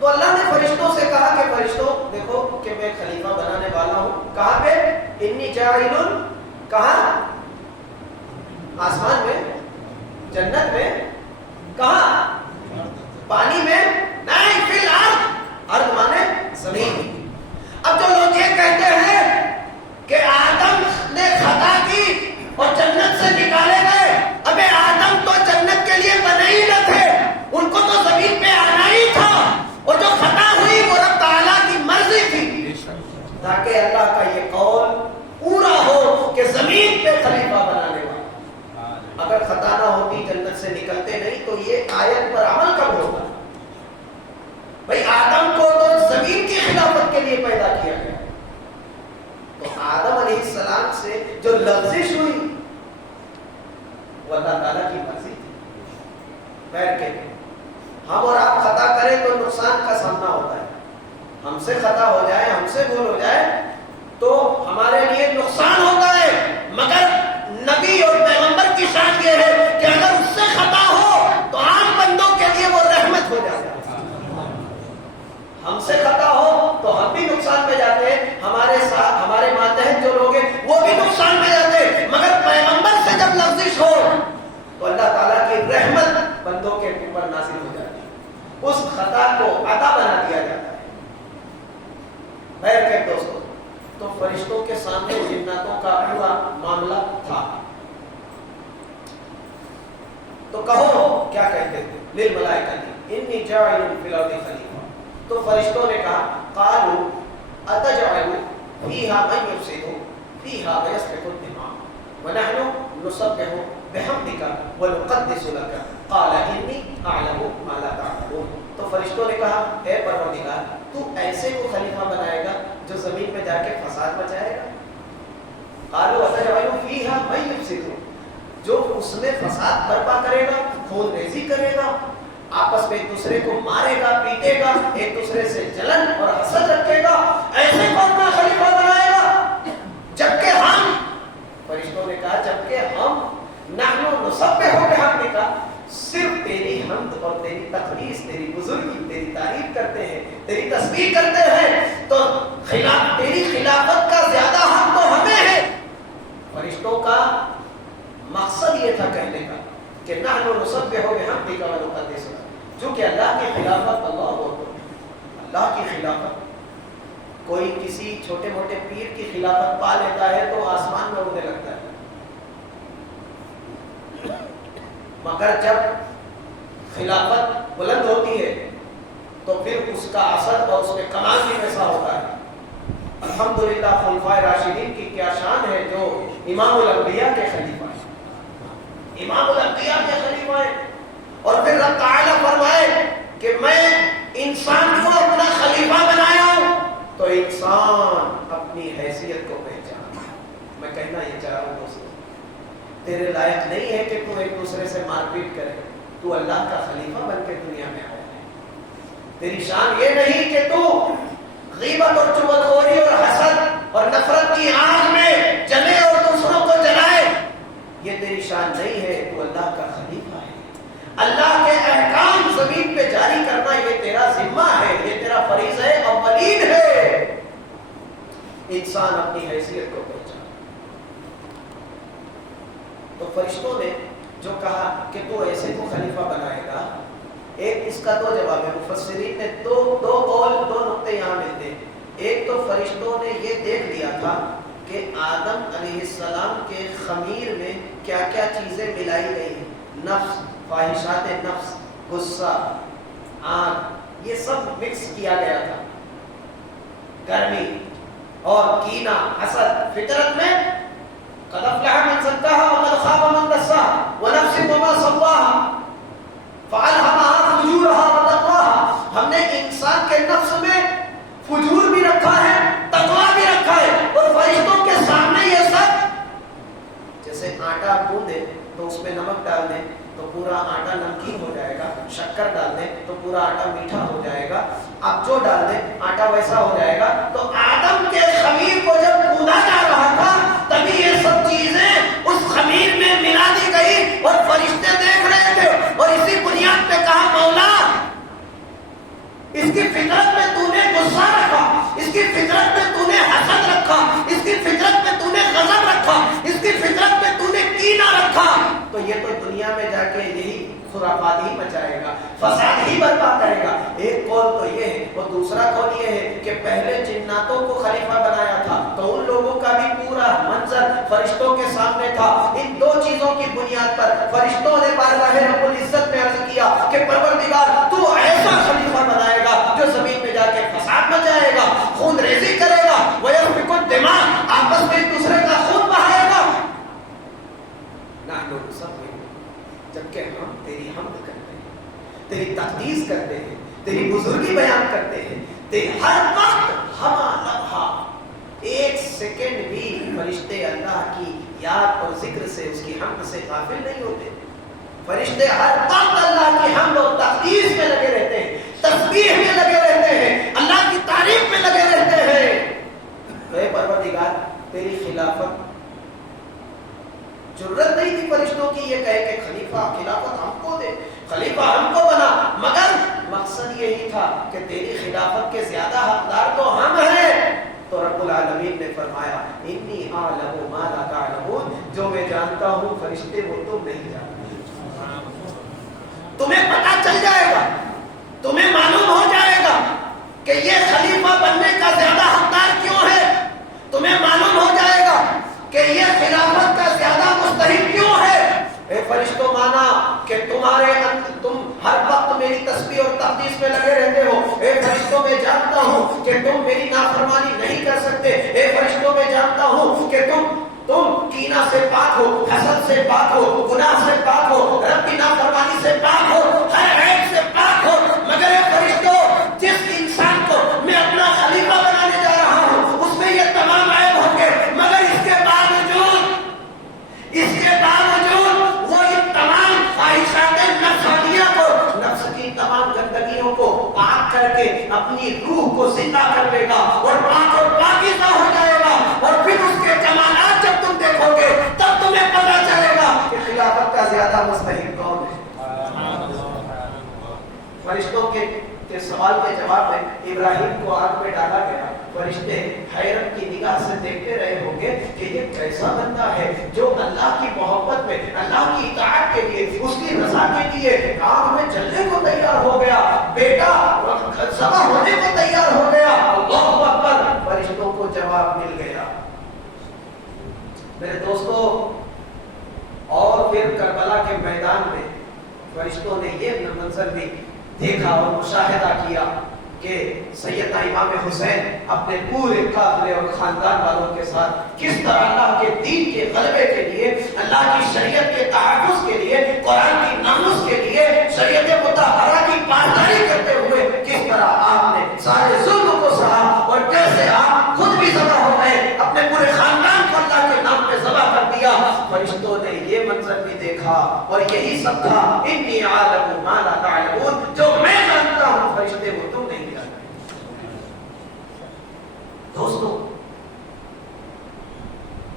تو اللہ نے فرشتوں سے کہا کہ فرشتوں دیکھو کہ میں خلیفہ بنانے والا ہوں، کہاں پہ؟ انی جاعل، کہاں؟ آسمان میں، جنت میں، کہاں؟ پانی میں نہیں، فی الارض، ارض مانے زمین۔ اب جو لوگ یہ کہتے ہیں کہ آدم نے خطا کی اور جنت سے نکالے گئے، ابے آدم تو جنت کے لیے بنے ہی نہ تھے، ان کو تو زمین پہ آنا ہی تھا، اور جو خطا ہوئی وہ رب تعالیٰ کی مرضی تھی، تاکہ اللہ کا یہ قول پورا ہو کہ زمین پہ خلیفہ بنانے والا۔ اگر خطا نہ ہوتی، جنت سے نکلتے نہیں، تو یہ آیت پر عمل کب ہوتا؟ بھائی آدم کو تو زمین کی خلافت کے لیے پیدا کیا گیا، تو آدم علیہ السلام سے جو لغزش ہوئی وہ اللہ تعالیٰ کی مرضی تھی۔ خیر کہ ہم اور آپ خطا کریں تو نقصان کا سامنا ہوتا ہے، ہم سے خطا ہو جائے، ہم سے بھول ہو جائے تو ہمارے لیے نقصان ہوتا ہے، مگر نبی اور پیغمبر کی شان یہ ہے کہ اگر اس سے خطا ہو تو عام بندوں کے لیے وہ رحمت ہو جاتا ہے۔ ہم سے خطا ہو تو ہم بھی نقصان میں جاتے ہیں، ہمارے ساتھ ہمارے ماتحت جو لوگ ہیں وہ بھی نقصان میں جاتے ہیں، مگر پیغمبر سے جب لغزش ہو تو اللہ تعالیٰ کی رحمت بندوں کے اوپر نازل ہو جاتی ہے، اس خطا کو عطا بنا دیا جاتا ہے۔ خیر کہ دوستو، تو فرشتوں کے سامنے جناتوں کا پورا معاملہ تھا، تو کہو کیا کہتے تھے؟ للملائکۃ انی جاعل فی الارض خلیفہ۔ تو فرشتوں نے کہا قالوا اتجعل فیہا من یفسد فیہا ویسفک الدماء ونحن نسبح بحمدک ونقدس لک قال انی اعلم ما لا تعلمون۔ تو فرشتوں نے کہا اے پروردگار، تو ایسے کو خلیفہ بنائے گا جو زمین میں جا کے فساد مچائے گا؟ قالوا اتجعل فیہا من یفسد، جو اس میں فساد برپا کرے گا، خون ریزی کرے گا، آپس میں ایک دوسرے کو مارے گا، پیٹے گا، ایک دوسرے سے جلن اور حسد رکھے گا، ایسے کو اپنا خلیفہ بنائے گا؟ جبکہ ہم، فرشتوں نے کہا جبکہ ہم نحن نسبح بحمدک، صرف تیری حمد اور تیری تقدیس، تیری بزرگی، تیری تعریف کرتے ہیں، تیری تسبیح کرتے ہیں، تو تیری خلافت کا زیادہ حق تو ہمیں ہے۔ فرشتوں کا مقصد یہ تھا کہنے کا کہ نحن نسبح بحمدک ونقدس لک، چونکہ اللہ کی خلافت اللہ کی خلافت، کوئی کسی چھوٹے موٹے پیر کی خلافت پا لیتا ہے تو آسمان میں اڑنے لگتا ہے، مگر جب خلافت بلند ہوتی ہے تو پھر اس کا اثر اور اس میں کمال بھی ویسا ہوتا ہے۔ الحمدللہ خلفائے راشدین کی کیا شان ہے جو امام الانبیاء کے خلیفہ ہیں، امام الانبیاء کے خلیفہ ہیں، اور پھر رب تعالیٰ فرمائے کہ میں انسان کو اپنا خلیفہ بنایا ہوں، تو انسان اپنی حیثیت کو پہچانا۔ میں کہنا یہ چاہ رہا ہوں دوستو، تیرے لائق نہیں ہے کہ تو ایک دوسرے سے مار پیٹ کرے، تو اللہ کا خلیفہ بن کے دنیا میں آیا ہے۔ تیری شان یہ نہیں کہ تو غیبت اور چغلخوری اور حسد اور نفرت کی آگ میں جلے اور دوسروں کو جلائے، یہ تیری شان نہیں ہے، تو اللہ کا خلیفہ ہے۔ اللہ کے احکام زمین پہ جاری کرنا یہ تیرا ذمہ ہے، یہ تیرا فریضہ ہے، اولین ہے۔ انسان اپنی حیثیت کو پہچانا۔ تو فرشتوں نے جو کہا کہ تو ایسے کو خلیفہ بنائے گا، ایک اس کا دو جواب ہے، مفسرین نے دو قول، دو نقطے یہاں ملتے ہیں۔ ایک تو فرشتوں نے یہ دیکھ لیا تھا کہ آدم علیہ السلام کے خمیر میں کیا کیا چیزیں ملائی گئی ہیں، نفس، خواہشات نفس، غصہ، آگ، یہ سب مکس کیا گیا تھا، گرمی اور کینہ، حسد فطرت میں۔ قد افلح من زکاها وقد خاب من دساها ونفس وما سواها فألهمها فجورها وتقواها۔ ہم نے انسان کے نفس میں فجور بھی رکھا ہے، تقوی بھی رکھا ہے، اور فرشتوں کے سامنے یہ سب، جیسے آٹا گوندے تو اس میں نمک ڈال دیں، تو پورا آٹا نمکین ہو جائے گا، شکر ڈال دیں تو پورا آٹا میٹھا ہو جائے گا، اب جو ڈال دیں آٹا ویسا ہو جائے گا۔ تو آدم کے خمیر کو جب کودا جا رہا تھا تبھی یہ سب چیزیں اس خمیر میں ملا دی گئی اور فرشتے دیکھ رہے تھے، اور اسی بنیاد پہ کہا مولا اس کی فطرت میں تو نے غصہ رکھا، اس کی فطرت میں تو نے حسد رکھا، اس کی فطرت میں تو نے غضب رکھا، اس کی فطرت میں تو نے کینہ رکھا، تو یہ تو دنیا میں جا کے یہی خرافات ہی مچائے گا، فساد ہی برپا کرے گا۔ ایک قول تو یہ ہے، اور دوسرا قول یہ ہے کہ پہلے جناتوں کو خلیفہ بنایا تھا تو ان لوگوں کا بھی پورا منظر فرشتوں کے سامنے تھا۔ ان دو چیزوں کی بنیاد پر فرشتوں نے بارگاہ رب العزت میں عرض کیا کہ پروردگار تو ایسا خلیفہ بنائے گا جو زمین میں جا کے فساد مچائے گا، خون ریزی کرے گا، وَيَسْفِكُ الدِّمَاءَ، آپس میں ایک دوسرے کا خون بہائے گا۔ نحن نسبح، جبکہ ہم تیری حمد کرتے ہیں، تیری تقدیس کرتے ہیں، تیری بزرگی بیان کرتے ہیں، ہر وقت ہما لمحہ ایک سیکنڈ بھی فرشتے اللہ کی یاد اور ذکر سے، اس کی حمد سے غافل نہیں ہوتے۔ فرشتے ہر وقت اللہ کی حمد اور تقدیس میں لگے رہتے ہیں، تسبیح میں لگے رہتے ہیں، اللہ کی تعریف میں لگے رہتے ہیں۔ اے پروردگار تیری خلافت، ضرورت نہیں تھی فرشتوں کی یہ کہے کہ خلافت ہم کو دے، خلیفہ ہم کو بنا، مگر مقصد یہی تھا کہ تیری خلافت کے زیادہ حقدار تو ہم ہیں۔ تو رب العالمین نے فرمایا انی اعلم ما لا تعلمون، جو میں جانتا ہوں فرشتے وہ تم نہیں جانتے۔ تمہیں پتہ چل جائے گا، تمہیں معلوم ہو جائے گا کہ یہ خلیفہ بننے کا زیادہ حقدار کیوں ہے، تمہیں معلوم ہو جائے گا کہ یہ خلافت کا زیادہ مستحق کیوں ہے۔ اے فرشتوں مانا کہ تم ہر وقت میری تسبیح اور تقدیس میں لگے رہتے ہو۔ اے فرشتوں میں جانتا ہوں کہ تم میری نافرمانی نہیں کر سکتے۔ اے فرشتوں میں جانتا ہوں کہ تم کینہ سے پاک ہو، حسد سے پاک ہو، گناہ سے پاک ہو، رب کی نافرمانی سے پاک ہو، ہر عیب سے پاک ہو، مگر اے فرشتوں جس انسان کو میں اپنا خلیفہ بنانے جا رہا ہوں اس میں یہ تمام عیب ہوں گے، مگر اس کے باوجود وہ ان تمام خواہشات نفسانیہ کو، نفس کی تمام گندگیوں کو پاک کر کے اپنی روح کو زندہ کر لے گا اور پاک اور پاکیزہ ہو جائے گا، اور پھر اس کے کمالات جب تم دیکھو گے تب تمہیں پتہ چلے گا کہ خلافت کا زیادہ مستحق کون ہے۔ فرشتوں کے سوال کے جواب میں ابراہیم کو آگ میں ڈالا گیا، فرشتے حیرت کی نگاہ سے دیکھتے رہے ہوں گے کہ یہ کیسا بندہ ہے جو اللہ کی محبت میں، اللہ کی اطاعت کے لیے، اس کی رضا کے لیے آگ میں جلنے کو تیار ہو گیا، بیٹا ذبح ہونے کو تیار ہو گیا۔ اللہ اکبر، فرشتوں کو جواب مل گیا۔ میرے دوستو، اور پھر کربلا کے میدان میں فرشتوں نے یہ منظر بھی دیکھا اور مشاہدہ کیا کہ سیدنا امام حسین اپنے پورے قافلے اور خاندان والوں کے ساتھ کس طرح اللہ کے دین کے غلبے کے لیے، اللہ کی شریعت کے تحفظ کے لیے، قرآن کی ناموس کے لیے، شریعت مطہرہ کی پاسداری کرتے ہوئے کس طرح آپ نے سارے ظلم کو سہا، اور کیسے آپ خود بھی ذبح ہو گئے، اپنے پورے خاندان کو اللہ کے نام پہ ذبح کر دیا۔ فرشتوں نے یہ منظر بھی دیکھا اور یہی سب تھا انی اعلم ما لا تعلمون، جو میں جانتا ہوں فرشتے وہ تم نہیں جانتے۔ دوستو،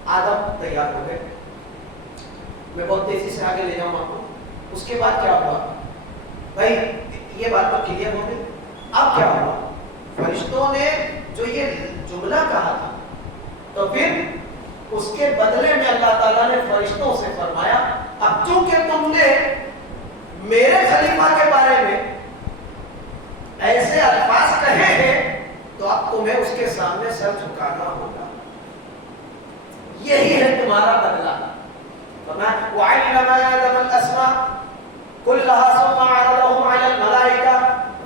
آدم تیار ہو گئے، میں بہت تیزی سے آگے لے جاؤں آپ کو۔ اس کے بعد کیا ہوا بھائی، یہ بات تو کلیئر ہو گئی۔ اب کیا ہوا؟ فرشتوں نے جو یہ جملہ کہا تھا تو پھر اس کے بدلے میں اللہ تعالیٰ نے فرشتوں سے فرمایا اب چونکہ تم نے میرے خلیفہ کے بارے میں ایسے الفاظ کہے ہیں تو اب تمہیں اس کے سامنے سر جھکانا ہوگا، یہی ہے تمہارا بدلہ۔ وَعَلَّمَ آدَمَ الْأَسْمَاءَ كُلَّهَا ثُمَّ عَرَضَهُمْ عَلَى الْمَلَائِكَةِ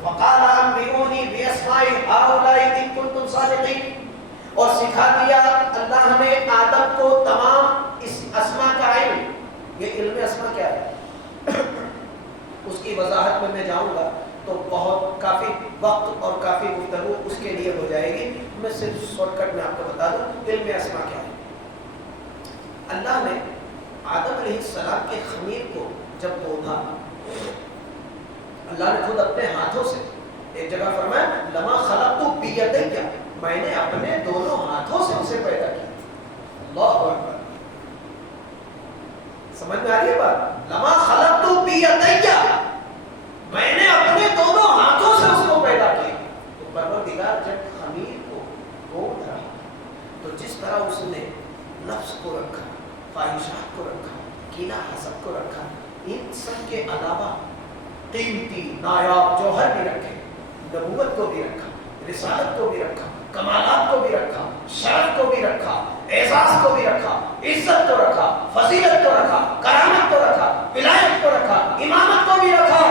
فَقَالَ أَنبِئُونِي بِأَسْمَاءِ هَؤُلَاءِ إِن كُنتُمْ صَادِقِينَ۔ اور سکھا دیا اللہ نے آدم کو تمام اس اسماء کا علم۔ یہ علم اسماء کیا ہے اس کی وضاحت میں جاؤں گا تو بہت کافی وقت اور کافی گفتگو اس کے لیے ہو جائے گی، میں صرف شارٹ کٹ میں آپ کو بتا دوں علم اسماء کیا ہے۔ اللہ نے آدم علیہ السلام کے خمیر کو جب پودا اللہ نے خود اپنے ہاتھوں سے ایک جگہ فرمایا لما خلقت بیدی، میں نے اپنے دونوں ہاتھوں سے اسے پیدا کیا. اللہ اکبر. سمجھ میں آ رہی ہے بات؟ لما خلقت بیدی، میں نے اپنے دونوں ہاتھوں سے اس کو پیدا کیا. تو پروردگار جب خمیر کو گھوٹ رہا تو جس طرح اس نے نفس کو رکھا، خواہشات کو رکھا، کینہ حسد کو رکھا، ان سب کے علاوہ قیمتی نایاب جوہر بھی رکھے، نبوت کو بھی رکھا، رسالت کو بھی رکھا، کمالات کو بھی رکھا، شرف کو بھی رکھا، اعزاز کو بھی رکھا، عزت کو رکھا، فضیلت کو رکھا، کرامت کو رکھا، ولایت کو رکھا، امامت کو بھی رکھا.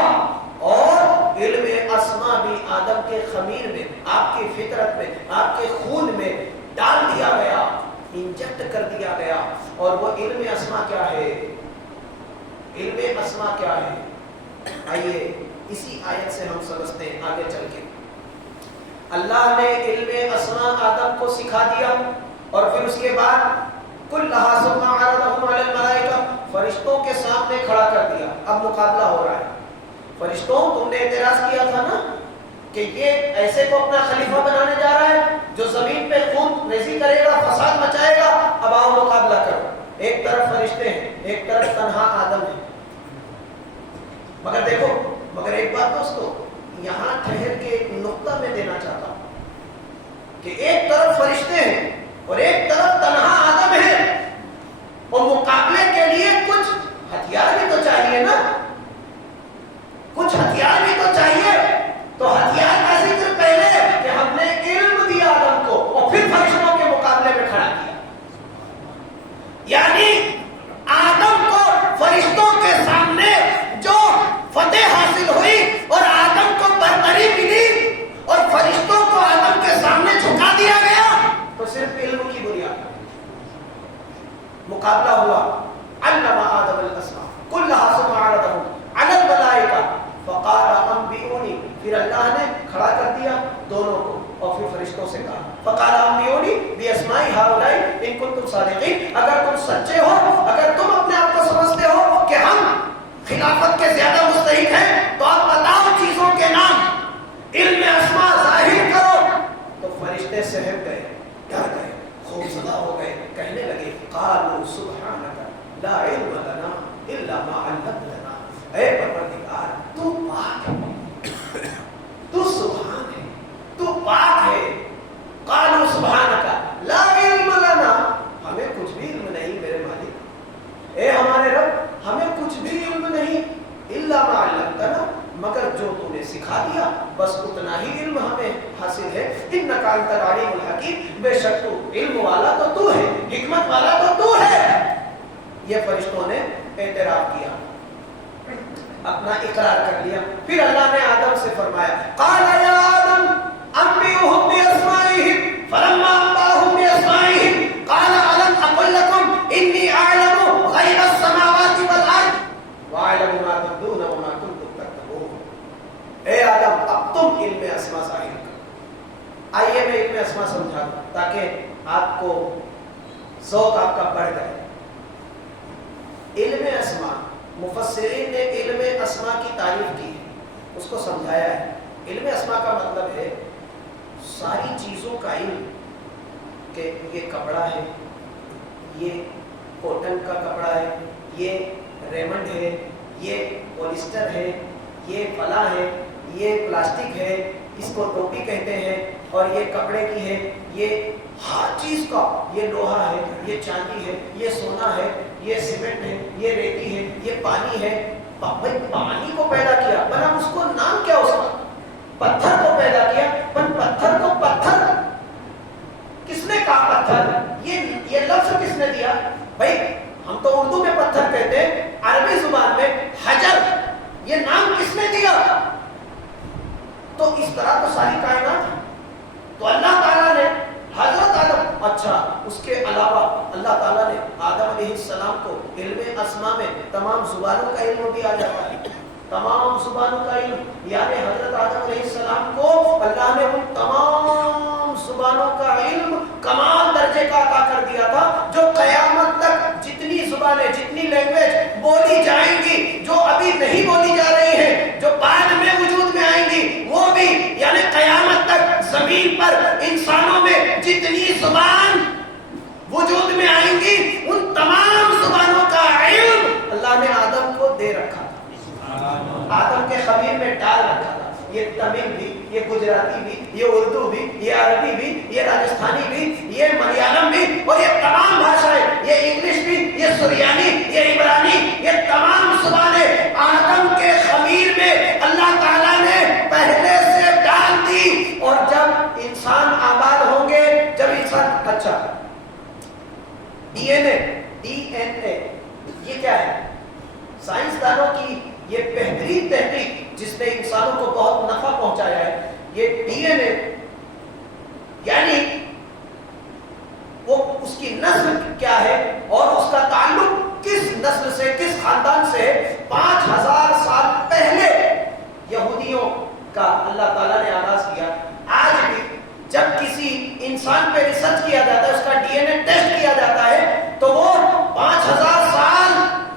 اور علم اسماء بھی آدم کے خمیر میں، آپ کی فطرت میں، آپ کے خون میں ڈال دیا گیا، انجیکٹ کر دیا گیا. اور وہ علم اسماء کیا ہے؟ علم اسماء کیا ہے؟ آئیے اسی آیت سے ہم سمجھتے ہیں آگے چل کے. اللہ نے علم اسماء آدم کو سکھا دیا اور پھر اس کے بعد کلھا ثم عرضهم علی الملائکہ، فرشتوں کے سامنے کھڑا کر دیا. اب مقابلہ ہو رہا ہے. فرشتوں، تم نے اعتراض کیا تھا نا کہ یہ ایسے کو اپنا خلیفہ بنانے جا رہا ہے جو زمین پہ خون ریزی کرے گا، فساد مچائے گا. اب آؤ مقابلہ کرو. ایک طرف فرشتے ہیں، ایک طرف تنہا آدم ہے. مگر دیکھو، مگر ایک بات دوستو یہاں ٹھہر کے ایک نقطہ میں دینا چاہتا ہوں کہ ایک طرف فرشتے ہیں اور ایک طرف تنہا آدم ہے، اور مقابلے کے لیے کچھ ہتھیار بھی تو چاہیے نا، کچھ ہتھیار بھی تو چاہیے. تو ہتھیار کا ذکر پہلے کہ ہم نے علم دیا آدم کو اور پھر فرشتوں کے مقابلے میں کھڑا کیا. یعنی آدم کو فرشتوں کے سامنے جو فتح حاصل ہوئی اور آدم کو برتری ملی اور فرشتوں کو آدم کے سامنے جھکا دیا گیا، تو صرف علم کی بنیاد مقابلہ ہوا. علم آدم الاسماء کلھا ثم عرضهم علی الملائکہ فقال انبئونی، پھر اللہ نے کھڑا کر دیا دونوں کو اور پھر فرشتوں سے کہا فقال انبئونی باسماء ہؤلاء ان کنتم صادقین، اگر تم سچے ہو، اگر تم اپنے آپ کو سمجھتے ہو کہ ہم خلافت کے زیادہ مستحق ہیں، تو آپ بتاؤ چیزوں کے نام، علم اسماء ظاہر کرو. تو فرشتے سہم گئے، ڈر گئے، خوفزدہ ہو گئے، کہنے لگے قالوا سبحانک لا علم لنا الا ما علمتنا. اے پروردگار تو پاک ہے، تو سبحان ہے، تو پاک ہے. قالوا سبحانک لا علم لنا، ہمیں کچھ بھی علم نہیں میرے مالک، اے ہمارے رب ہمیں کچھ بھی علم نہیں، الا ما علمتنا، مگر جو تو نے سکھا دیا بس اتنا ہی علم ہمیں حاصل ہے. انک انت العلیم الحکیم، بے شک تو علم والا تو ہے، حکمت والا تو ہے. یہ فرشتوں نے اعتراف کیا، اپنا اقرار کر لیا. پھر اللہ نے آدم سے فرمایا قال یا آدم انبئهم باسمائهم فلما انبأهم باسمائهم قال الم اقل لكم انی اعلم غیب السماوات والارض واعلم ما تبدون وما کنتم تکتمون. اے آدم اب تم علم اسماء ظاہر کرو. آئیے میں علم اسماء سمجھا دوں تاکہ آپ کو ذوق آپ کا بڑھ جائے. علم اسماء، مفسرین نے علم اسماء کی تعریف کی ہے، اس کو سمجھایا ہے. علم اسماء کا مطلب ہے ساری چیزوں کا علم، کہ یہ کپڑا ہے، یہ کاٹن کا کپڑا ہے، یہ ریمنڈ ہے، یہ پولیسٹر ہے، یہ فلاں ہے، یہ پلاسٹک ہے، اس کو ٹوپی کہتے ہیں، اور یہ کپڑے کی ہے، یہ ہر چیز کا، یہ لوہا ہے، یہ چاندی ہے، یہ سونا ہے، یہ سیمنٹ ہے، یہ ریتی ہے، یہ پانی ہے. پانی کو پیدا کیا، بنا اس کو نام کیا اس کا؟ پتھر کو پیدا کیا، پر پتھر کو پتھر کس نے کہا؟ پتھر یہ لفظ کس نے دیا؟ بھائی ہم تو اردو میں پتھر کہتے ہیں، عربی زبان میں حجر، یہ نام کس نے دیا؟ تو اس طرح تو ساری کائنات ہے. تو اللہ تعالیٰ نے حضرت آدم، اچھا اس کے علاوہ اللہ تعالیٰ نے آدم علیہ السلام کو علم اسماء میں تمام زبانوں کا علم بھی آ جاتا ہے، تمام زبانوں کا علم. یعنی حضرت آدم علیہ السلام کو اللہ نے ان تمام زبانوں کا علم کمال درجے کا عطا کر دیا تھا، جو قیامت تک جتنی زبانیں، جتنی لینگویج بولی جائیں گی، جو جو ابھی نہیں بولی جا رہی ہیں، جو بعد میں وجود میں آئیں گی وہ بھی، یعنی قیامت تک زمین پر انسانوں میں جتنی زبان وجود میں آئیں گی ان تمام زبانوں کا علم اللہ نے آدم کو دے رکھا تھا، آدم کے خمیر میں ڈال رکھا تھا۔ یہ تمل بھی، یہ گجراتی بھی، یہ اردو بھی، یہ عربی بھی، یہ راجستھانی بھی، یہ ملیالم بھی، اور یہ تمام بھاشائیں، یہ انگلش بھی، یہ سریانی، یہ عبرانی، یہ تمام زبانیں آدم کے خمیر میں اللہ تعالیٰ نے پہلے سے ڈال دی۔ اور جب انسان آباد ہوں گے، جب انسان، اچھا ڈی این اے یہ کیا ہے؟ سائنسدانوں کی یہ بہترین تحقیق جس نے انسانوں کو بہت نفع پہنچایا ہے، یہ ڈی این اے یعنی وہ اس کی نسل کیا ہے اور اس کا تعلق کس نسل سے، کس خاندان سے ہے۔ 5000 سال پہلے یہودیوں کا اللہ تعالیٰ نے آغاز کیا۔ آج بھی جب کسی انسان پہ ریسرچ کیا جاتا ہے، اس کا ڈی این اے ٹیسٹ کیا جاتا ہے، تو وہ 5000 سال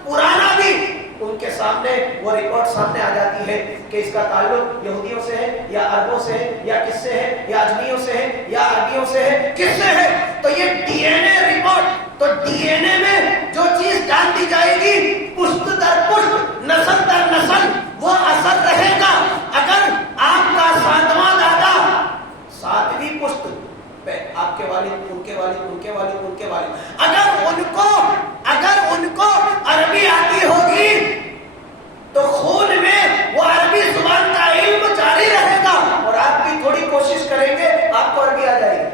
پرانا بھی ان کے سامنے وہ رپورٹ سامنے آ جاتی ہے کہ اس کا تعلق یہودیوں سے ہے یا عربوں سے ہے یا کس سے ہے، یا اجمیوں سے ہے یا عربیوں سے ہے، کس سے ہے۔ تو یہ ڈی این اے رپورٹ، تو ڈی این اے میں جو چیز ڈال دی جائے گی پشت در پشت، نسل در نسل وہ اثر رہے گا۔ اگر آپ کا 7واں دادا 7ویں پشت پہ، آپ کے والد، ان کے والد، ان کے والد، ان کے والد، اگر ان کو عربی آتی ہوگی تو خون میں وہ عربی زبان کا علم جاری رہے گا، اور آپ بھی تھوڑی کوشش کریں گے آپ کو عربی آ جائے گی۔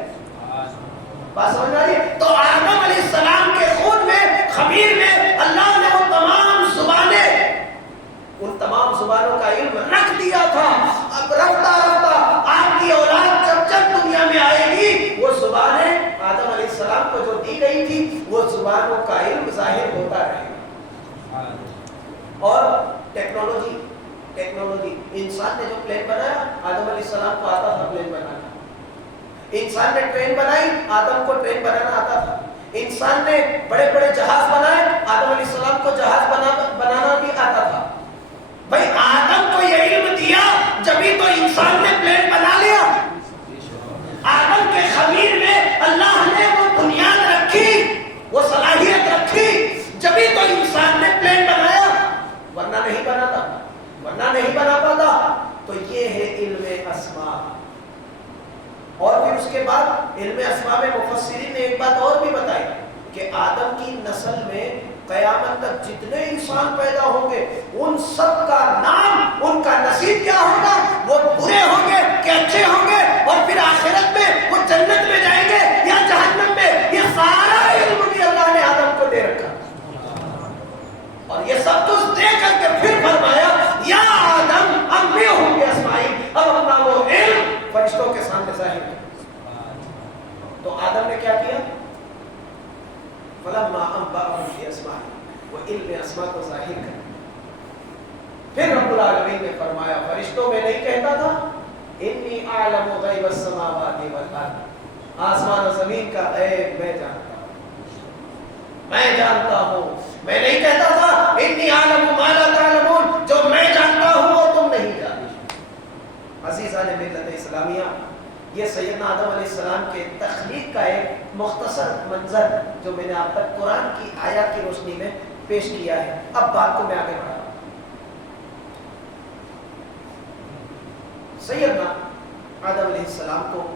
بات سمجھ آ رہی ہے؟ تو آدم علیہ السلام کے خون میں، خمیر میں اللہ نے وہ تمام زبانیں، ان تمام زبانوں کا علم رکھ دیا تھا۔ اب رفتہ رفتہ آپ کی اولاد جب جب دنیا میں آئے گی، وہ زبانیں آدم علیہ السلام کو جو دی گئی تھی وہ زبانوں کا علم ظاہر ہوتا رہے گا۔ اور ٹیکنالوجی، انسان نے جو پلین بنایا، آدم علیہ السلام کو آتا تھا پلین بنانا۔ انسان نے ٹرین بنائی، آدم کو ٹرین بنانا آتا تھا۔ انسان نے بڑے بڑے جہاز بنائے، آدم علیہ السلام کو جہاز بنانا بھی آتا تھا۔ بھائی آدم کو یہ علم دیا جبھی تو انسان نے پلین بنا لیا۔ آدم کے خمیر میں اللہ نے وہ بنیاد رکھی، وہ صلاحیت رکھی، جبھی تو انسان نے پلین بنایا، ورنہ نہیں بناتا، ورنہ نہیں بنا پاتا۔ تو یہ ہے علم اسماء۔ اور پھر اس کے بعد علم اسماء میں مفسرین نے ایک بات اور بھی بتائی کہ آدم کی نسل میں قیامت تک جتنے انسان پیدا ہوں گے ان سب کا نام، ان کا نصیب کیا ہوگا، وہ برے ہوں گے کہ اچھے ہوں گے، اور پھر آخرت میں وہ جنت میں جائیں گے یا جہنم میں، یہ سارا علم بھی اللہ نے آدم کو دے رکھا۔ اور یہ سب کچھ دے کر کے پھر فرمایا یا آدم انبئہم باسمائہم، اب اپنا وہ علم فرشتوں کے سامنے ظاہر کر۔ تو آدم نے کیا کیا؟ فلما انبأهم باسمائہم، وہ علم اسماء کو ظاہر کر۔ پھر رب العالمین نے فرمایا فرشتوں میں نہیں کہتا تھا انی اعلم غیب السماوات والارض، آسمان و زمین کا غیب میں جانتا ہوں، میں جانتا ہوں۔ میں نہیں کہتا تھا انی اعلم ما لا تعلمون، جو میں جانتا ہوں وہ تم نہیں جانتے۔ عزیزان ملت اسلامیہ، یہ سیدنا آدم علیہ السلام کے تخلیق کا ایک مختصر منظر جو میں نے آپ تک قرآن کی آیات کی روشنی میں پیش کیا ہے۔ اب بات کو میں آگے بڑھا رہا ہوں۔ سیدنا آدم علیہ السلام کو،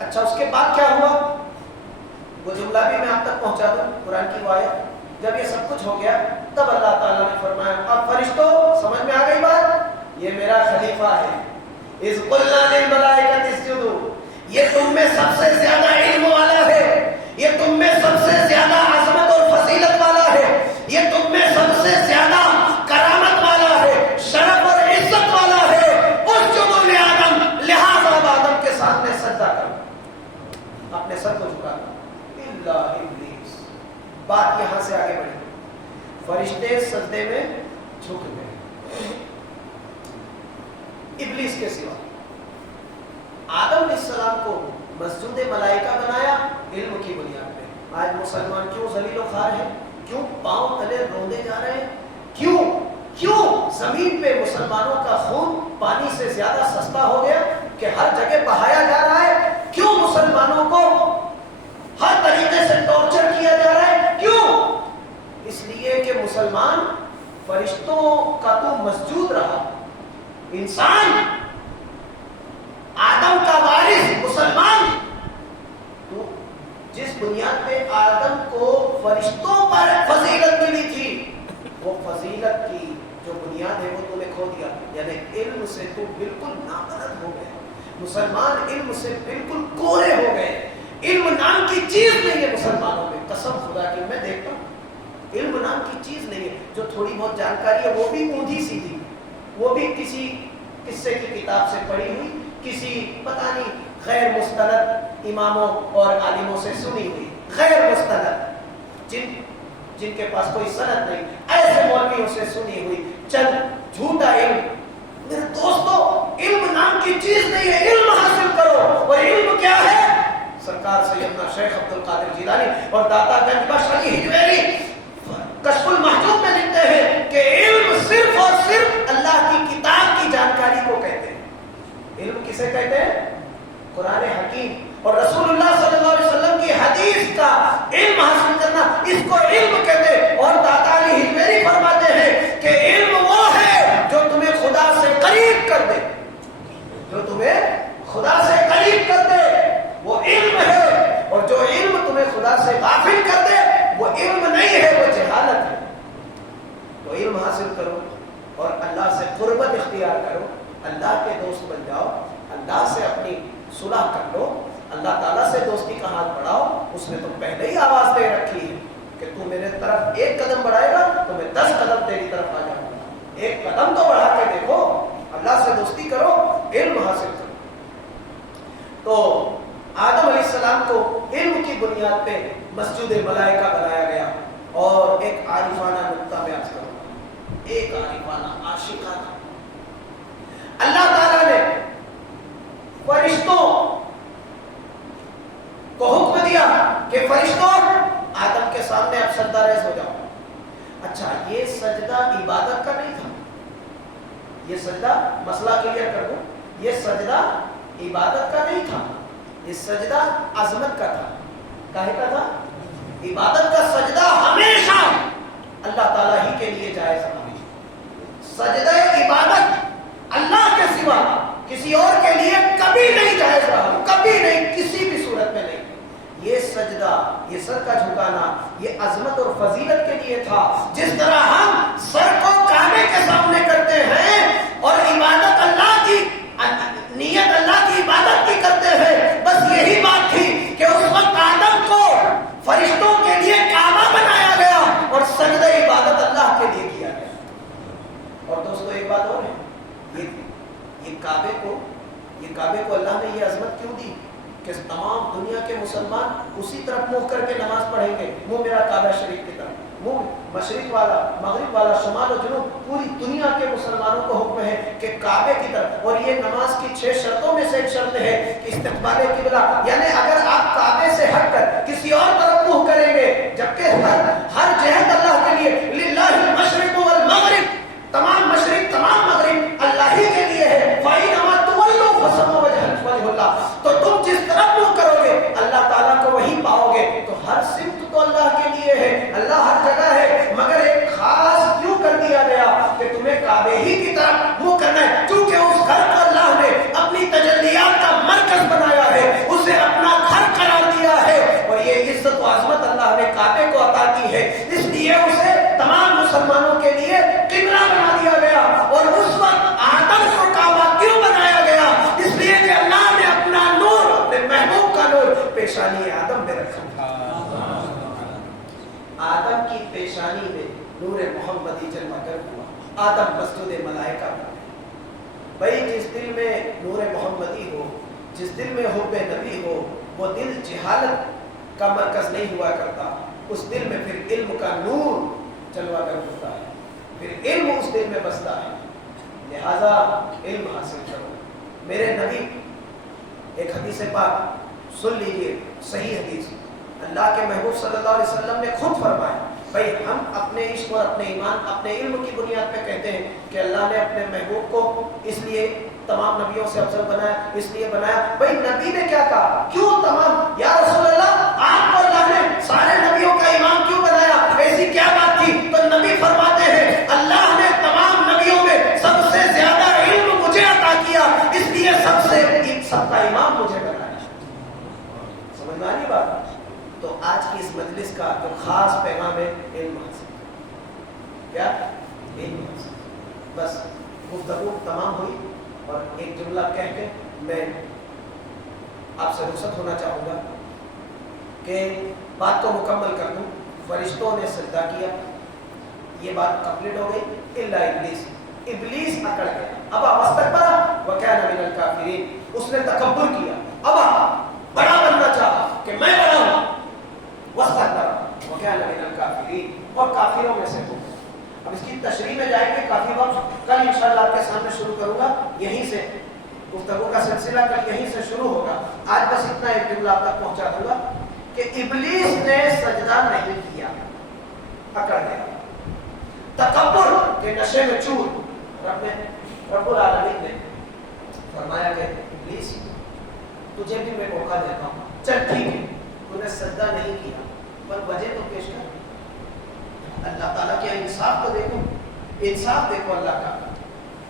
اچھا اس کے بعد کیا ہوا وہ جملہ بھی میں آپ تک پہنچا دوں، قرآن کی وہ آیت۔ جب یہ سب کچھ ہو گیا تب اللہ تعالیٰ نے فرمایا اب فرشتوں سمجھ میں آ گئی بات، یہ میرا خلیفہ ہے۔ اذ قلنا للملائکۃ اسجدوا، یہ تم میں سب سے زیادہ علم والا ہے، یہ تم میں سب سے زیادہ عظمت اور فضیلت والا ہے، یہ تم میں سب سے زیادہ کرامت والا ہے، شرف اور عزت والا ہے۔ اسجدوا لآدم، لہذا آدم کے سامنے سجدہ کرو، اپنے سر کو جھکا دو۔ الا ابلیس، بات یہاں سے آگے بڑھی، فرشتے سجدے میں جھک گئے ابلیس کے سوا۔ آدم علیہ السلام کو مسجود ملائکہ بنایا علم کی بنیاد پہ۔ آج مسلمان کیوں ذلیل و خوار ہیں؟ کیوں پاؤں تلے روندے جا رہے ہیں؟ کیوں کیوں زمین پہ مسلمانوں کا خون پانی سے زیادہ سستا ہو گیا کہ ہر جگہ بہایا جا رہا ہے؟ کیوں مسلمانوں کو ہر طریقے سے ٹارچر کیا جا رہا ہے؟ کیوں؟ اس لیے کہ مسلمان فرشتوں کا تو مسجود رہا، انسان آدم کا وارث مسلمان، تو جس بنیاد پہ آدم کو فرشتوں پر فضیلت ملی تھی، وہ فضیلت کی جو بنیاد ہے وہ تو نے کھو دیا، یعنی علم سے تو بالکل نابلد ہو گئے، مسلمان علم سے بالکل کورے ہو گئے، علم نام کی چیز نہیں ہے مسلمانوں میں، قسم خدا کی میں دیکھتا ہوں علم نام کی چیز نہیں ہے، جو تھوڑی بہت جانکاری ہے وہ بھی اونھی سیدھی، وہ بھی کسی قصے کی کتاب سے پڑھی ہوئی، کسی پتہ نہیں غیر مستند اماموں اور عالموں سے سنی ہوئی، غیر مستند جن کے پاس کوئی سند نہیں، ایسے مولویوں سے سنی ہوئی چند جھوٹا علم۔ میرے دوستو علم نام کی چیز نہیں ہے، علم حاصل کرو، اور علم کیا ہے؟ سرکار سیدنا شیخ عبد القادر جیلانی اور داتا گنج بخش علی ہجویری کشف المحجوب میں لکھتے ہیں کہ علم صرف اور صرف اللہ کی کتاب کی جانکاری کو کہتے ہیں۔ علم کسے کہتے ہیں؟ قرآن حکیم اور رسول اللہ صلی اللہ علیہ وسلم کی حدیث کا علم حاصل کرنا، اس کو علم کہتے ہیں۔ اور داتا علی ہجویری فرماتے ہیں کہ علم وہ ہے جو تمہیں خدا سے قریب کر دے، جو تمہیں خدا سے قریب کر دے وہ علم ہے، اور جو علم تمہیں خدا سے غافل کر دے وہ علم نہیں ہے، وہ جہالت ہے۔ تو علم حاصل کرو اور اللہ سے قربت اختیار کرو، اللہ کے دوست بن جاؤ، اللہ سے اپنی صلح کر لو، اللہ تعالیٰ سے دوستی کا ہاتھ بڑھاؤ۔ اس نے تو پہلے ہی آواز دے رکھی ہے کہ تو میرے طرف ایک قدم بڑھائے گا تو میں 10 قدم تیری طرف آ جاؤں گا، ایک قدم تو بڑھا کے دیکھو، اللہ سے دوستی کرو، علم حاصل کرو۔ تو آدم علیہ السلام کو علم کی بنیاد پہ مسجد ملائکہ بنایا گیا۔ اور ایک عارفانہ نقطہ بیان کروں، ایک عارفانہ عاشقانہ، اللہ تعالیٰ نے فرشتوں کو حکم دیا کہ فرشتوں آدم کے سامنے اب سجدہ ریز ہو جاؤ۔ اچھا یہ سجدہ عبادت کا نہیں تھا، یہ سجدہ مسئلہ کلیئر کر دوں، یہ سجدہ عبادت کا نہیں تھا، یہ سجدہ عظمت کا تھا۔ کاہے کا تھا؟ عبادت کا سجدہ ہمیشہ اللہ تعالیٰ ہی کے لیے جائز ہے، سجدہ عبادت اللہ کے سوا کسی اور کے لیے کبھی نہیں جائز رہا، کبھی نہیں، کسی بھی صورت میں نہیں۔ یہ سجدہ، یہ سر کا جھکانا، یہ عظمت اور فضیلت کے لیے تھا۔ جس طرح ہم سر کو کعبے کے سامنے کرتے ہیں اور عبادت اللہ کی، نیت اللہ کی عبادت کی کرتے ہیں، بس یہی بات تھی کہ اس وقت آدم کو فرشتوں کے لیے کعبہ بنایا گیا اور سجدہ عبادت اللہ کے لیے کیا گیا۔ اور دوستو ایک بات اور ہے، یہ کعبے کو اللہ نے یہ عظمت کیوں دی کہ تمام دنیا کے مسلمان اسی طرف منہ کر کے نماز پڑھیں گے، منہ میرا کعبہ شریف کی طرف، منہ مشرق والا، مغرب والا، شمال و جنوب، پوری دنیا کے مسلمانوں کو حکم ہے کہ کعبے کی طرف۔ اور یہ نماز کی 6 شرطوں میں سے ایک شرط ہے کہ استقبال قبلہ، یعنی اگر آپ کعبے سے ہٹ کر کسی اور طرف منہ کریں گے، جبکہ ہر جہت اللہ کے لیے، للہ المشرق والمغرب، تمام مشرق تمام مغرب اللہ ہی کے لیے ہے، فَإِنَّمَا تُوَلُّوا فَثَمَّ وَجْهَ اللَّهِ، تو تم جس طرف منہ کرو گے اللہ تعالیٰ کو وہی پاؤ گے۔ تو ہر سمت تو اللہ کے لیے ہے، اللہ ہر جگہ ہے، مگر ایک خاص کیوں کر دیا گیا کہ تمہیں کعبے ہی کی طرف منہ کرنا ہے، کیونکہ اس گھر کو اللہ نے اپنی تجلیات کا مرکز بنایا ہے، اسے اپنا گھر قرار دیا ہے، اور یہ عزت و عظمت اللہ نے کعبے کو عطا کی ہے، اس لیے اسے تمام مسلمانوں کے لیے قبلہ بنا دیا گیا۔ اور اس وقت آدم کو کعبہ کیوں بنایا گیا؟ اس لیے کہ اللہ نے اپنا نور، اپنے محبوب کا نور پیشانی آدم میں رکھا تھا۔ آدم کی پیشانی میں نور محمدی جلوہ گر ہوا، آدم مسجد ملائکہ بنا۔ بھائی جس دل میں نور محمدی ہو، جس دل میں حب نبی ہو، وہ دل جہالت کا مرکز نہیں ہوا کرتا، اس دل میں پھر علم کا نور جلوہ گر ہوتا ہے، پھر علم اس دل میں بستا ہے۔ لہذا علم حاصل کرو۔ میرے نبی ایک حدیث پاک سن لیجئے، صحیح حدیث، اللہ کے محبوب صلی اللہ علیہ وسلم نے خود فرمایا بھائی ہم اپنے عشق اور اپنے ایمان اپنے علم کی بنیاد پہ کہتے ہیں کہ اللہ نے اپنے محبوب کو اس لیے تمام نبیوں سے افضل بنایا، اس لیے بنایا. بھائی نبی نے کیا کہا؟ کیوں تمام؟ یا رسول اللہ آپ کو اللہ نے سارے نبیوں کا امام کیوں بنایا؟ ایسی کیا بات تھی؟ تو نبی فرماتے ہیں اللہ نے تمام نبیوں میں سب سے زیادہ علم مجھے عطا کیا، اس لیے سب کا امام مجھے بنایا. سمجھ میں آ رہی بات؟ تو آج کی اس مجلس کا جو خاص پیغام ہے علم حاصل. کیا؟ علم حاصل. بس گفتگو تمام ہوئی اور ایک جملہ کہہ کے میں آپ سے رخصت ہونا چاہوں گا کہ بات کو مکمل کر دوں. فرشتوں نے سجدہ کیا، یہ بات کمپلیٹ ہو گئی. الا ابلیس، ابلیس اکڑ گیا. اب واستکبر وکان من الکافرین، اس نے تکبر کیا، اب بڑا بننا چاہا کہ میں بڑا ہوں. واستکبر وکان من الکافرین، اور کافروں میں سے ہو. اب اس کی تشریح میں جائیں گے کافی وقت، کل انشاءاللہ آپ کے سامنے شروع کروں گا. یہیں سے گفتگو کا سلسلہ کل یہیں سے شروع ہوگا. آج بس اتنا ایک جملہ آپ تک پہنچا دوں گا کہ ابلیس نے سجدہ نہیں کیا، اکڑ گیا. تکبر کے نشے میں چور. رب العالمین نے فرمایا کہ ابلیس تجھے بھی میں موقع دیتا ہوں، چل ٹھیک ہے تو نے سجدہ نہیں کیا پر وجہ تو پیش کر. اللہ تعالیٰ کیا انصاف تو دیکھو، انصاف دیکھو اللہ کا.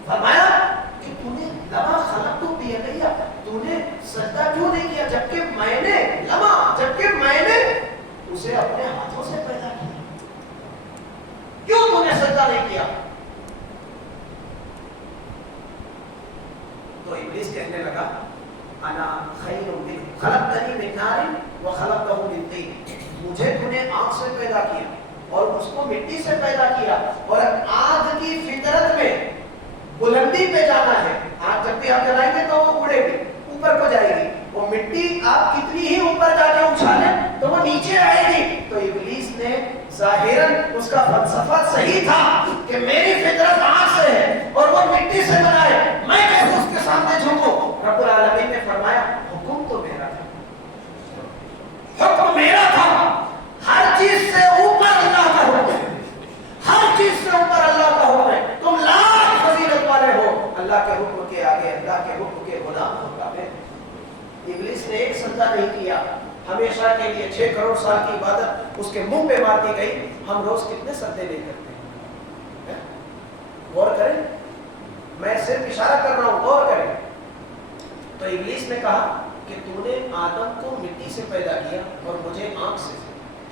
فرمایا کہ تو نے لما خلق تو بھی ہے، تو نے سجدہ کیوں نہیں کیا جبکہ میں نے لما، جبکہ میں نے اسے اپنے ہاتھوں سے پیدا کیا. کیوں تو نے سجدہ نہیں کیا؟ تو ابلیس کہنے لگا انا خیر منہ خلقتنی من نار وخلقتہ من طین، مجھے تو نے آگ سے پیدا کیا اور اس کو مٹی سے پیدا کیا، اور آگ کی فطرت میں بلندی پہ جانا ہے. آگ جب بھی آپ جلائیں گے تو وہ اڑے گی، اوپر کو جائے گی. وہ مٹی آپ کتنی ہی اوپر جا کے اچھالیں تو وہ نیچے آئے گی. تو ابلیس نے ظاہراً اس کا فلسفہ صحیح تھا کہ میری فطرت آگ سے ہے اور وہ مٹی سے بنا ہے، میں کیسے اس کے سامنے جھکوں. رب العالمین نے فرمایا حکم تو میرا تھا، حکم میرا تھا. ہر چیز سے اوپر اللہ کا حکم ہے، ہر چیز سے اوپر اللہ کا حکم ہے. تم لاکھ فضیلت والے ہو، اللہ کے حکم کے آگے اللہ کے حکم کے غلام ہو. ابلیس نے ایک سجدہ نہیں کیا، ہمیشہ کے لیے 6 کروڑ سال کی عبادت اس کے منہ پہ مار دی گئی. ہم روز کتنے سجدے نہیں کرتے ہیں؟ غور کریں، میں صرف اشارہ کر رہا ہوں، غور کریں. تو ابلیس نے کہا کہ تو نے آدم کو مٹی سے پیدا کیا اور مجھے آنکھ سے.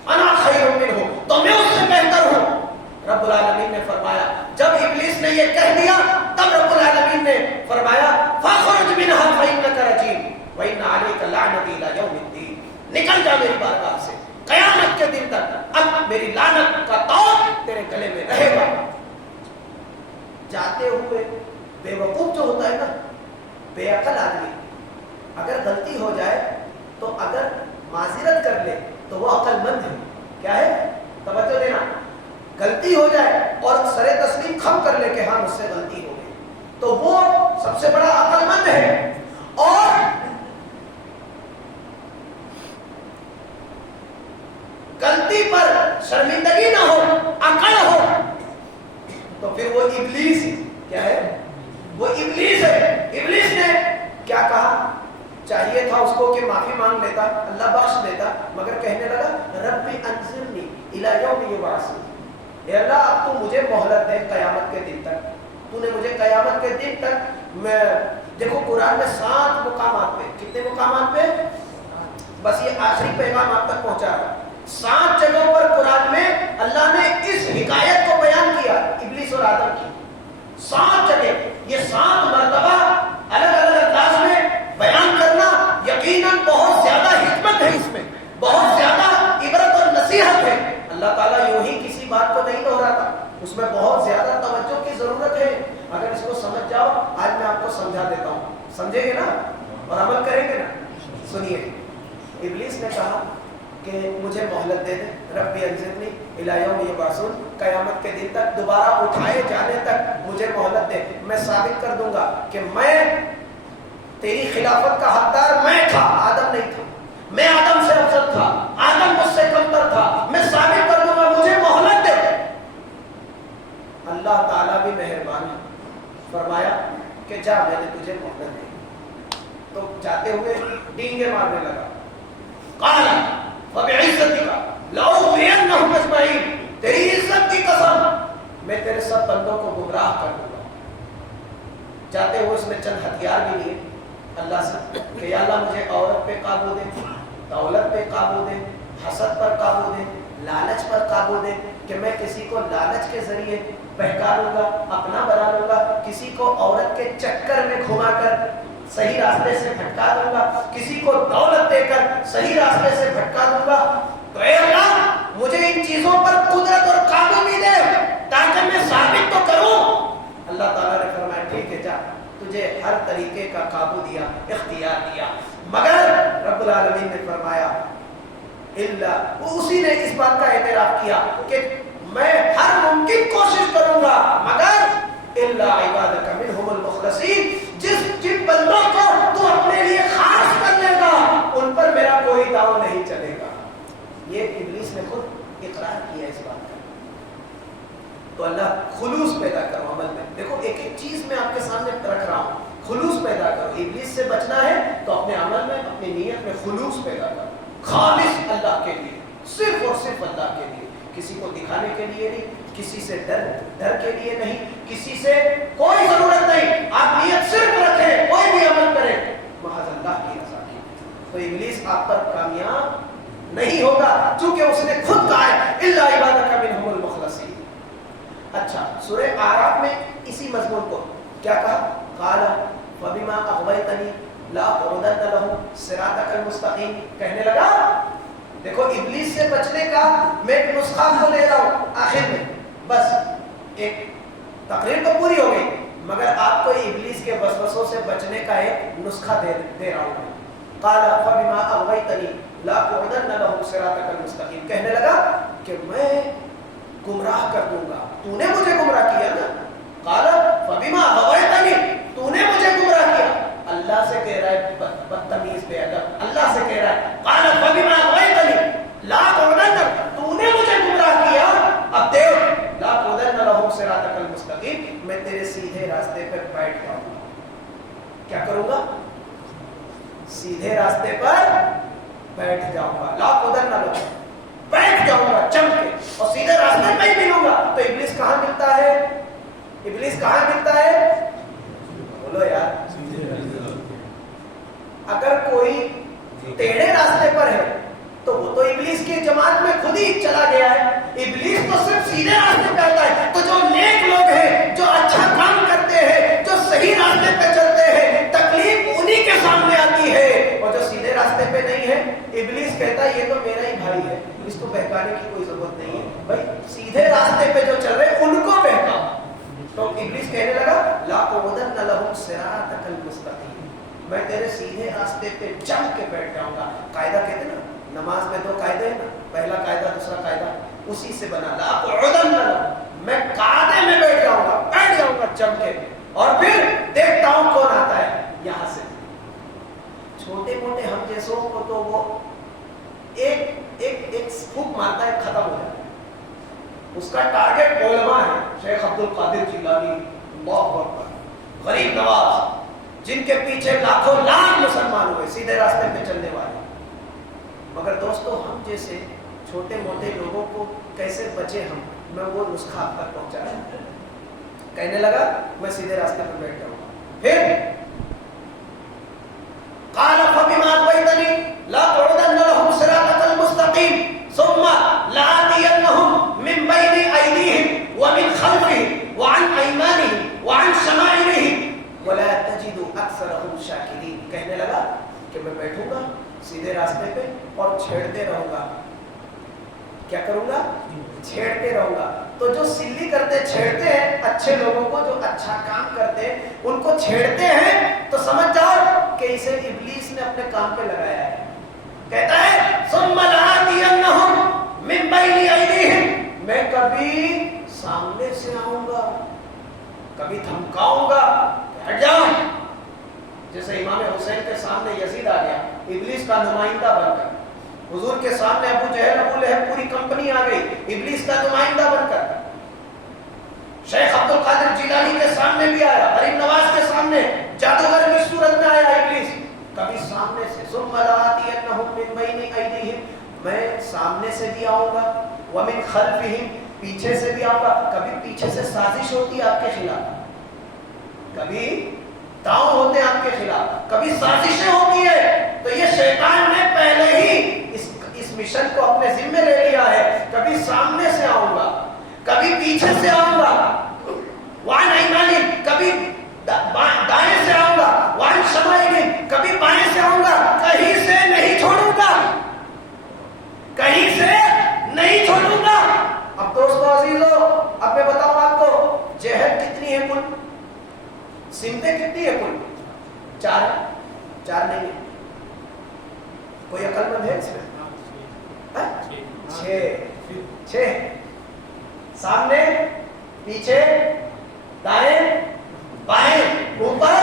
انا خیر منہ، تو میں اس سے بہتر ہوں. رب العالمین نے فرمایا جب ابلیس نے یہ کہہ دیا تب رب العالمین نے فرمایا فاخرج منها فإنك رجيم وإن عليك لعنتي إلى يوم الدين، نکل جا میری بارگاہ سے قیامت کے دن تک، اب میری لعنت کا توق تیرے گلے میں رہے گا. جاتے ہوئے بے وقوف جو ہوتا ہے نا، بے عقل آدمی، اگر غلطی ہو جائے تو اگر معذرت کر لے تو وہ عقل مند ہے. کیا ہے؟ توجہ دینا. غلطی ہو جائے اور سر تسلیم خم کر لے کہ ہاں مجھ سے غلطی ہو گئی تو وہ سب سے بڑا عقل مند ہے. اور غلطی پر شرمندگی نہ ہو، عقل ہو، تو پھر وہ ابلیس کیا ہے؟ وہ ابلیس ہے. ابلیس نے کیا کہا؟ چاہیے تھا اس کو کہ معافی مانگ لیتا، اللہ بخش دیتا، مگر کہنے لگا رب انظرنی الی یوم یبعثون، اے اللہ اب تو مجھے مہلت دے قیامت کے دن تک. تو نے مجھے قیامت کے دن تک، میں دیکھو قرآن میں 7 مقامات پہ، کتنے مقامات پہ؟ بس یہ آخری پیغام آپ تک پہنچا رہا. 7 جگہوں پر قرآن میں اللہ نے اس حکایت کو بیان کیا ابلیس اور آدم کی. 7 جگہ، یہ 7 مرتبہ الگ الگ انداز میں بیان کرنا یقیناً بہت زیادہ حکمت ہے، اس میں بہت زیادہ عبرت اور نصیحت ہے. اللہ تعالیٰ یوں ہی کسی بات کو نہیں دہراتا، اس میں بہت زیادہ توجہ کی ضرورت ہے. اگر اس کو سمجھ جاؤ، آج میں آپ کو سمجھا دیتا ہوں، سمجھیں گے نا اور عمل کریں گے نا. سنیے، ابلیس نے کہا کہ مجھے مہلت دے دے، ربی انظرنی الی یوم یبعثون، قیامت کے دن تک، دوبارہ اٹھائے جانے تک مجھے مہلت دے. میں ثابت کر دوں گا کہ میں تیری خلافت کا حقدار میں تھا، آدم نہیں تھا. میں آدم سے افضل تھا، آدم مجھ سے کمتر تھا. میں ثابت کر دوں گا، مجھے مہلت فرمایا کہ جا میں نے تجھے مہلت دی. تو جاتے ہوئے ڈینگے مارنے لگا. قال فبعزتک لأغوینہم اجمعین، تیری عزت کی قسم میں تیرے سب بندوں کو گمراہ کر دوں گا. جاتے ہوئے اس نے چند ہتھیار بھی لیے اللہ سے کہ یا اللہ مجھے عورت پہ قابو دے، دولت پہ قابو دے، حسد پر قابو دے، لالچ پر قابو دے کہ میں کسی کو لالچ کے ذریعے بہکا لوں گا، اپنا بنا لوں گا، کسی کو عورت کے چکر میں گھما کر صحیح راستے سے بھٹکا دوں گا، کسی کو دولت دے کر صحیح راستے سے بھٹکا دوں گا. تو اے اللہ مجھے ان چیزوں پر قدرت اور قابو بھی دے تاکہ میں ثابت تو کروں. اللہ تعالیٰ نے فرمایا ٹھیک ہے جا، تجھے ہر طریقے کا قابو دیا، اختیار دیا، مگر رب العالمین نے فرمایا اللہ، اسی نے اس بات کا اعتراف کیا کہ میں ہر ممکن کوشش کروں گا مگر الا عبادک منہم المخلصین، جن بندوں کو تو اپنے لیے خاص کر لے گا ان پر میرا کوئی داؤ نہیں چلے گا. یہ ابلیس نے خود اقرار کیا اس بات کا. تو اللہ خلوص پیدا کرو عمل میں. دیکھو ایک ایک چیز میں آپ کے سامنے رکھ رہا ہوں، خلوص پیدا کرو. ابلیس سے بچنا ہے تو اپنے عمل میں، اپنی نیت میں خلوص پیدا کرو، خالص اللہ کے لیے، صرف اور صرف اللہ کے لیے، کسی کو دکھانے کے لیے نہیں، کسی سے ڈر کے لیے نہیں، کسی سے کوئی ضرورت نہیں. آپ نیت صرف رکھیں، کوئی بھی عمل کریں محض اللہ کی رضا کی. تو ابلیس آپ پر کامیاب نہیں ہوگا چونکہ اس نے خود کہا ہے الا عبادک منہم المخلصین. اچھا سورہ اعراف میں اسی مضمون کو کیا کہا؟ قال فبما اغویتنی لاقعدن لهم صراطک المستقیم. کہنے لگا دیکھو ابلیس سے بچنے کا میں ایک نسخہ کو لے رہا ہوں آخر میں، بس ایک تقریر تو پوری ہو گئی مگر آپ کو ابلیس کے وسوسوں سے بچنے کا ایک نسخہ دے رہا ہوں. قال فبما اغویتنی لاقعدن لهم صراطک المستقیم. کہنے لگا کہ میں گمراہ کر دوں گا، تو نے مجھے گمراہ کیا نا. قال فبما اغویتنی، تو نے مجھے گمراہ کیا. اللہ سے کہہ رہا ہے بدتمیز بے ادب، اللہ سے کہہ رہا ہے قال فبما اغویتنی لاقعدن، تو نے مجھے گمراہ کیا. اب دیکھ لاقعدن لهم صراطک المستقیم، میں تیرے سیدھے راستے پر بیٹھ جاؤں گا. کیا کروں گا؟ سیدھے راستے پر بیٹھ جاؤں گا. لاقعدن لهم، بیٹھ جاؤں گا چم کے، اور سیدھے راستے پہ ہی ملوں گا. تو ابلیس کہاں ملتا ہے؟ ابلیس کہاں ملتا ہے؟ بولو یار. اگر کوئی ٹیڑھے راستے پر ہے تو وہ تو ابلیس کی جماعت میں خود ہی چلا گیا ہے. ابلیس تو صرف سیدھے راستے پہ آتا ہے. تو جو نیک لوگ ہیں، جو اچھا کام کرتے ہیں، جو صحیح راستے پہ چلتے ہیں، تکلیف انہی کے سامنے آتی ہے. اور جو سیدھے راستے پہ نہیں ہے ابلیس کہتا ہے یہ تو میرا ہی بھائی ہے، اس کو بہکانے کی کوئی ضرورت نہیں ہے. بھائی سیدھے راستے پہ جو چل رہے ہیں ان کو بہکاؤ. تو ابلیس کہنے لگا لاقعدن لهم صراطک المستقیم، میں تیرے سیدھے راستے پہ جم کے بیٹھ جاؤں گا. قاعدہ کہتے ہیں نا نماز میں دو قاعدے ہیں نا، پہلا قاعدہ دوسرا قاعدہ، اسی سے بنا لاقعدن لهم، میں قاعدے میں بیٹھ جاؤں گا جم کے، اور پھر دیکھتا ہوں کون آتا ہے یہاں سے. چھوٹے موٹے ہم جیسوں کو تو وہ ایک پھونک مارتا ہے، ختم ہو جاتا ہے. اس کا ٹارگٹ علماء ہے، شیخ عبد القادر جیلانی، اللہ اکبر، غریب نواز، جن کے پیچھے لاکھوں لاکھ مسلمان ہوئے سیدھے راستے پہ چلنے والے. مگر دوستو ہم جیسے چھوٹے موٹے لوگوں کو کیسے بچے ہم؟ میں وہ نسخہ آپ تک پہنچایا. کہنے لگا میں سیدھے راستے پہ بیٹھ جاؤں گا. پھر قال فبما اغویتنی لاقعدن لهم صراطک المستقیم ثم لآتینہم من بین ایدیہم ومن خلفہم وعن ایمانہم وعن شمائلہم ولا تجد اکثرہم شاکرین. کہنے لگا کہ میں بیٹھوں گا سیدھے راستے پہ اور چھیڑتے رہوں گا. کیا کروں گا؟ چھیڑتے رہوں گا. تو جو سلی کرتے چھیڑتے ہیں اچھے لوگوں کو، جو اچھا کام کرتے ہیں ان کو چھیڑتے ہیں، تو سمجھ جاؤ کہ اسے ابلیس نے اپنے کام پہ لگایا ہے. کہتا ہے ثم لآتینہم من بین ایدیہم، میں کبھی سامنے سے آؤں گا، کبھی دھمکاؤں گا، ہٹ جاؤ. جیسے امام حسین کے سامنے یزید آ گیا ابلیس کا نمائندہ بن کر، حضور کے سامنے ابو جہل ابو لہب پوری کمپنی آ گئی ابلیس کا نمائندہ بن کر. شیخ عبد القادر جیلانی کے سامنے بھی آیا، غریب نواز کے سامنے جادوگر کی صورت میں آیا ابلیس، کبھی سامنے سے ثم لآتینہم من بین ایدیہم، میں سامنے سے بھی آؤں گا، ومن خلفہم، پیچھے سے بھی آؤں گا. کبھی پیچھے سے سازش ہوتی ہے آپ کے خلاف، کبھی داؤں ہوتے ہیں آپ کے خلاف، کبھی سازشیں ہوتی ہے. تو یہ شیطان نے پہلے ہی اس مشن کو اپنے ذمے لے لیا ہے. کبھی سامنے سے آؤں گا، کبھی پیچھے سے آؤں گا، وان ایمانہم، کبھی دائیں سے آؤں گا، وان شمائلہم، کبھی بائیں سے آؤں گا، کہیں سے نہیں چھوڑوں گا، کہیں سے نہیں چھوڑوں گا. اب دوستو عزیزو، اب میں بتاؤں آپ کو جہد کتنی ہے کل، سمتیں کتنی ہے کل؟ 4 نہیں ہے. کوئی عقل مند ہے اس میں؟ 6 سامنے، پیچھے، دائیں، بائیں، اوپر،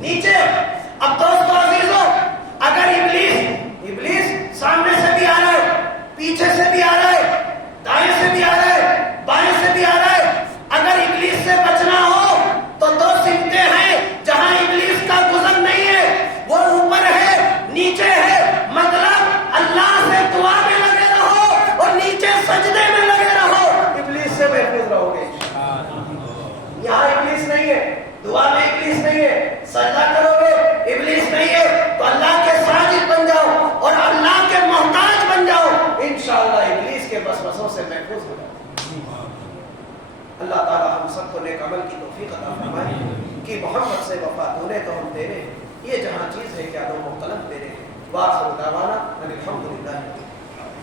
نیچے. اب دوستو عزیزو، اگر ابلیس سامنے سے بھی آ رہا ہے، پیچھے سے بھی آ رہا ہے، دائیں سے بھی آ رہا ہے، بائیں سے بھی آ رہا ہے، اگر ابلیس سے بچنا ہو تو 2 سمتیں ہیں جہاں ابلیس کا گزر نہیں ہے، وہ اوپر ہے، نیچے ہے. مطلب اللہ سے دعا میں لگے رہو اور نیچے سجدے میں لگے رہو، ابلیس سے محفوظ رہو گے. یہاں ابلیس نہیں ہے، دعا میں ابلیس نہیں ہے، سجدہ کرو گے ابلیس نہیں ہے، تو اللہ کے ساجد بن جاؤ اور اللہ کے محتاج بن جاؤ، انشاءاللہ ابلیس کے وسوسوں سے محفوظ ہو جاؤ. اللہ تعالی ہم سب کو نیک عمل کی توفیق عطا فرمائے کہ محمد سے وفا تو نے تو ہم تیرے، یہ جہاں چیز ہے کیا دو مختلف تیرے. وآخر دعوانا ان الحمد للہ.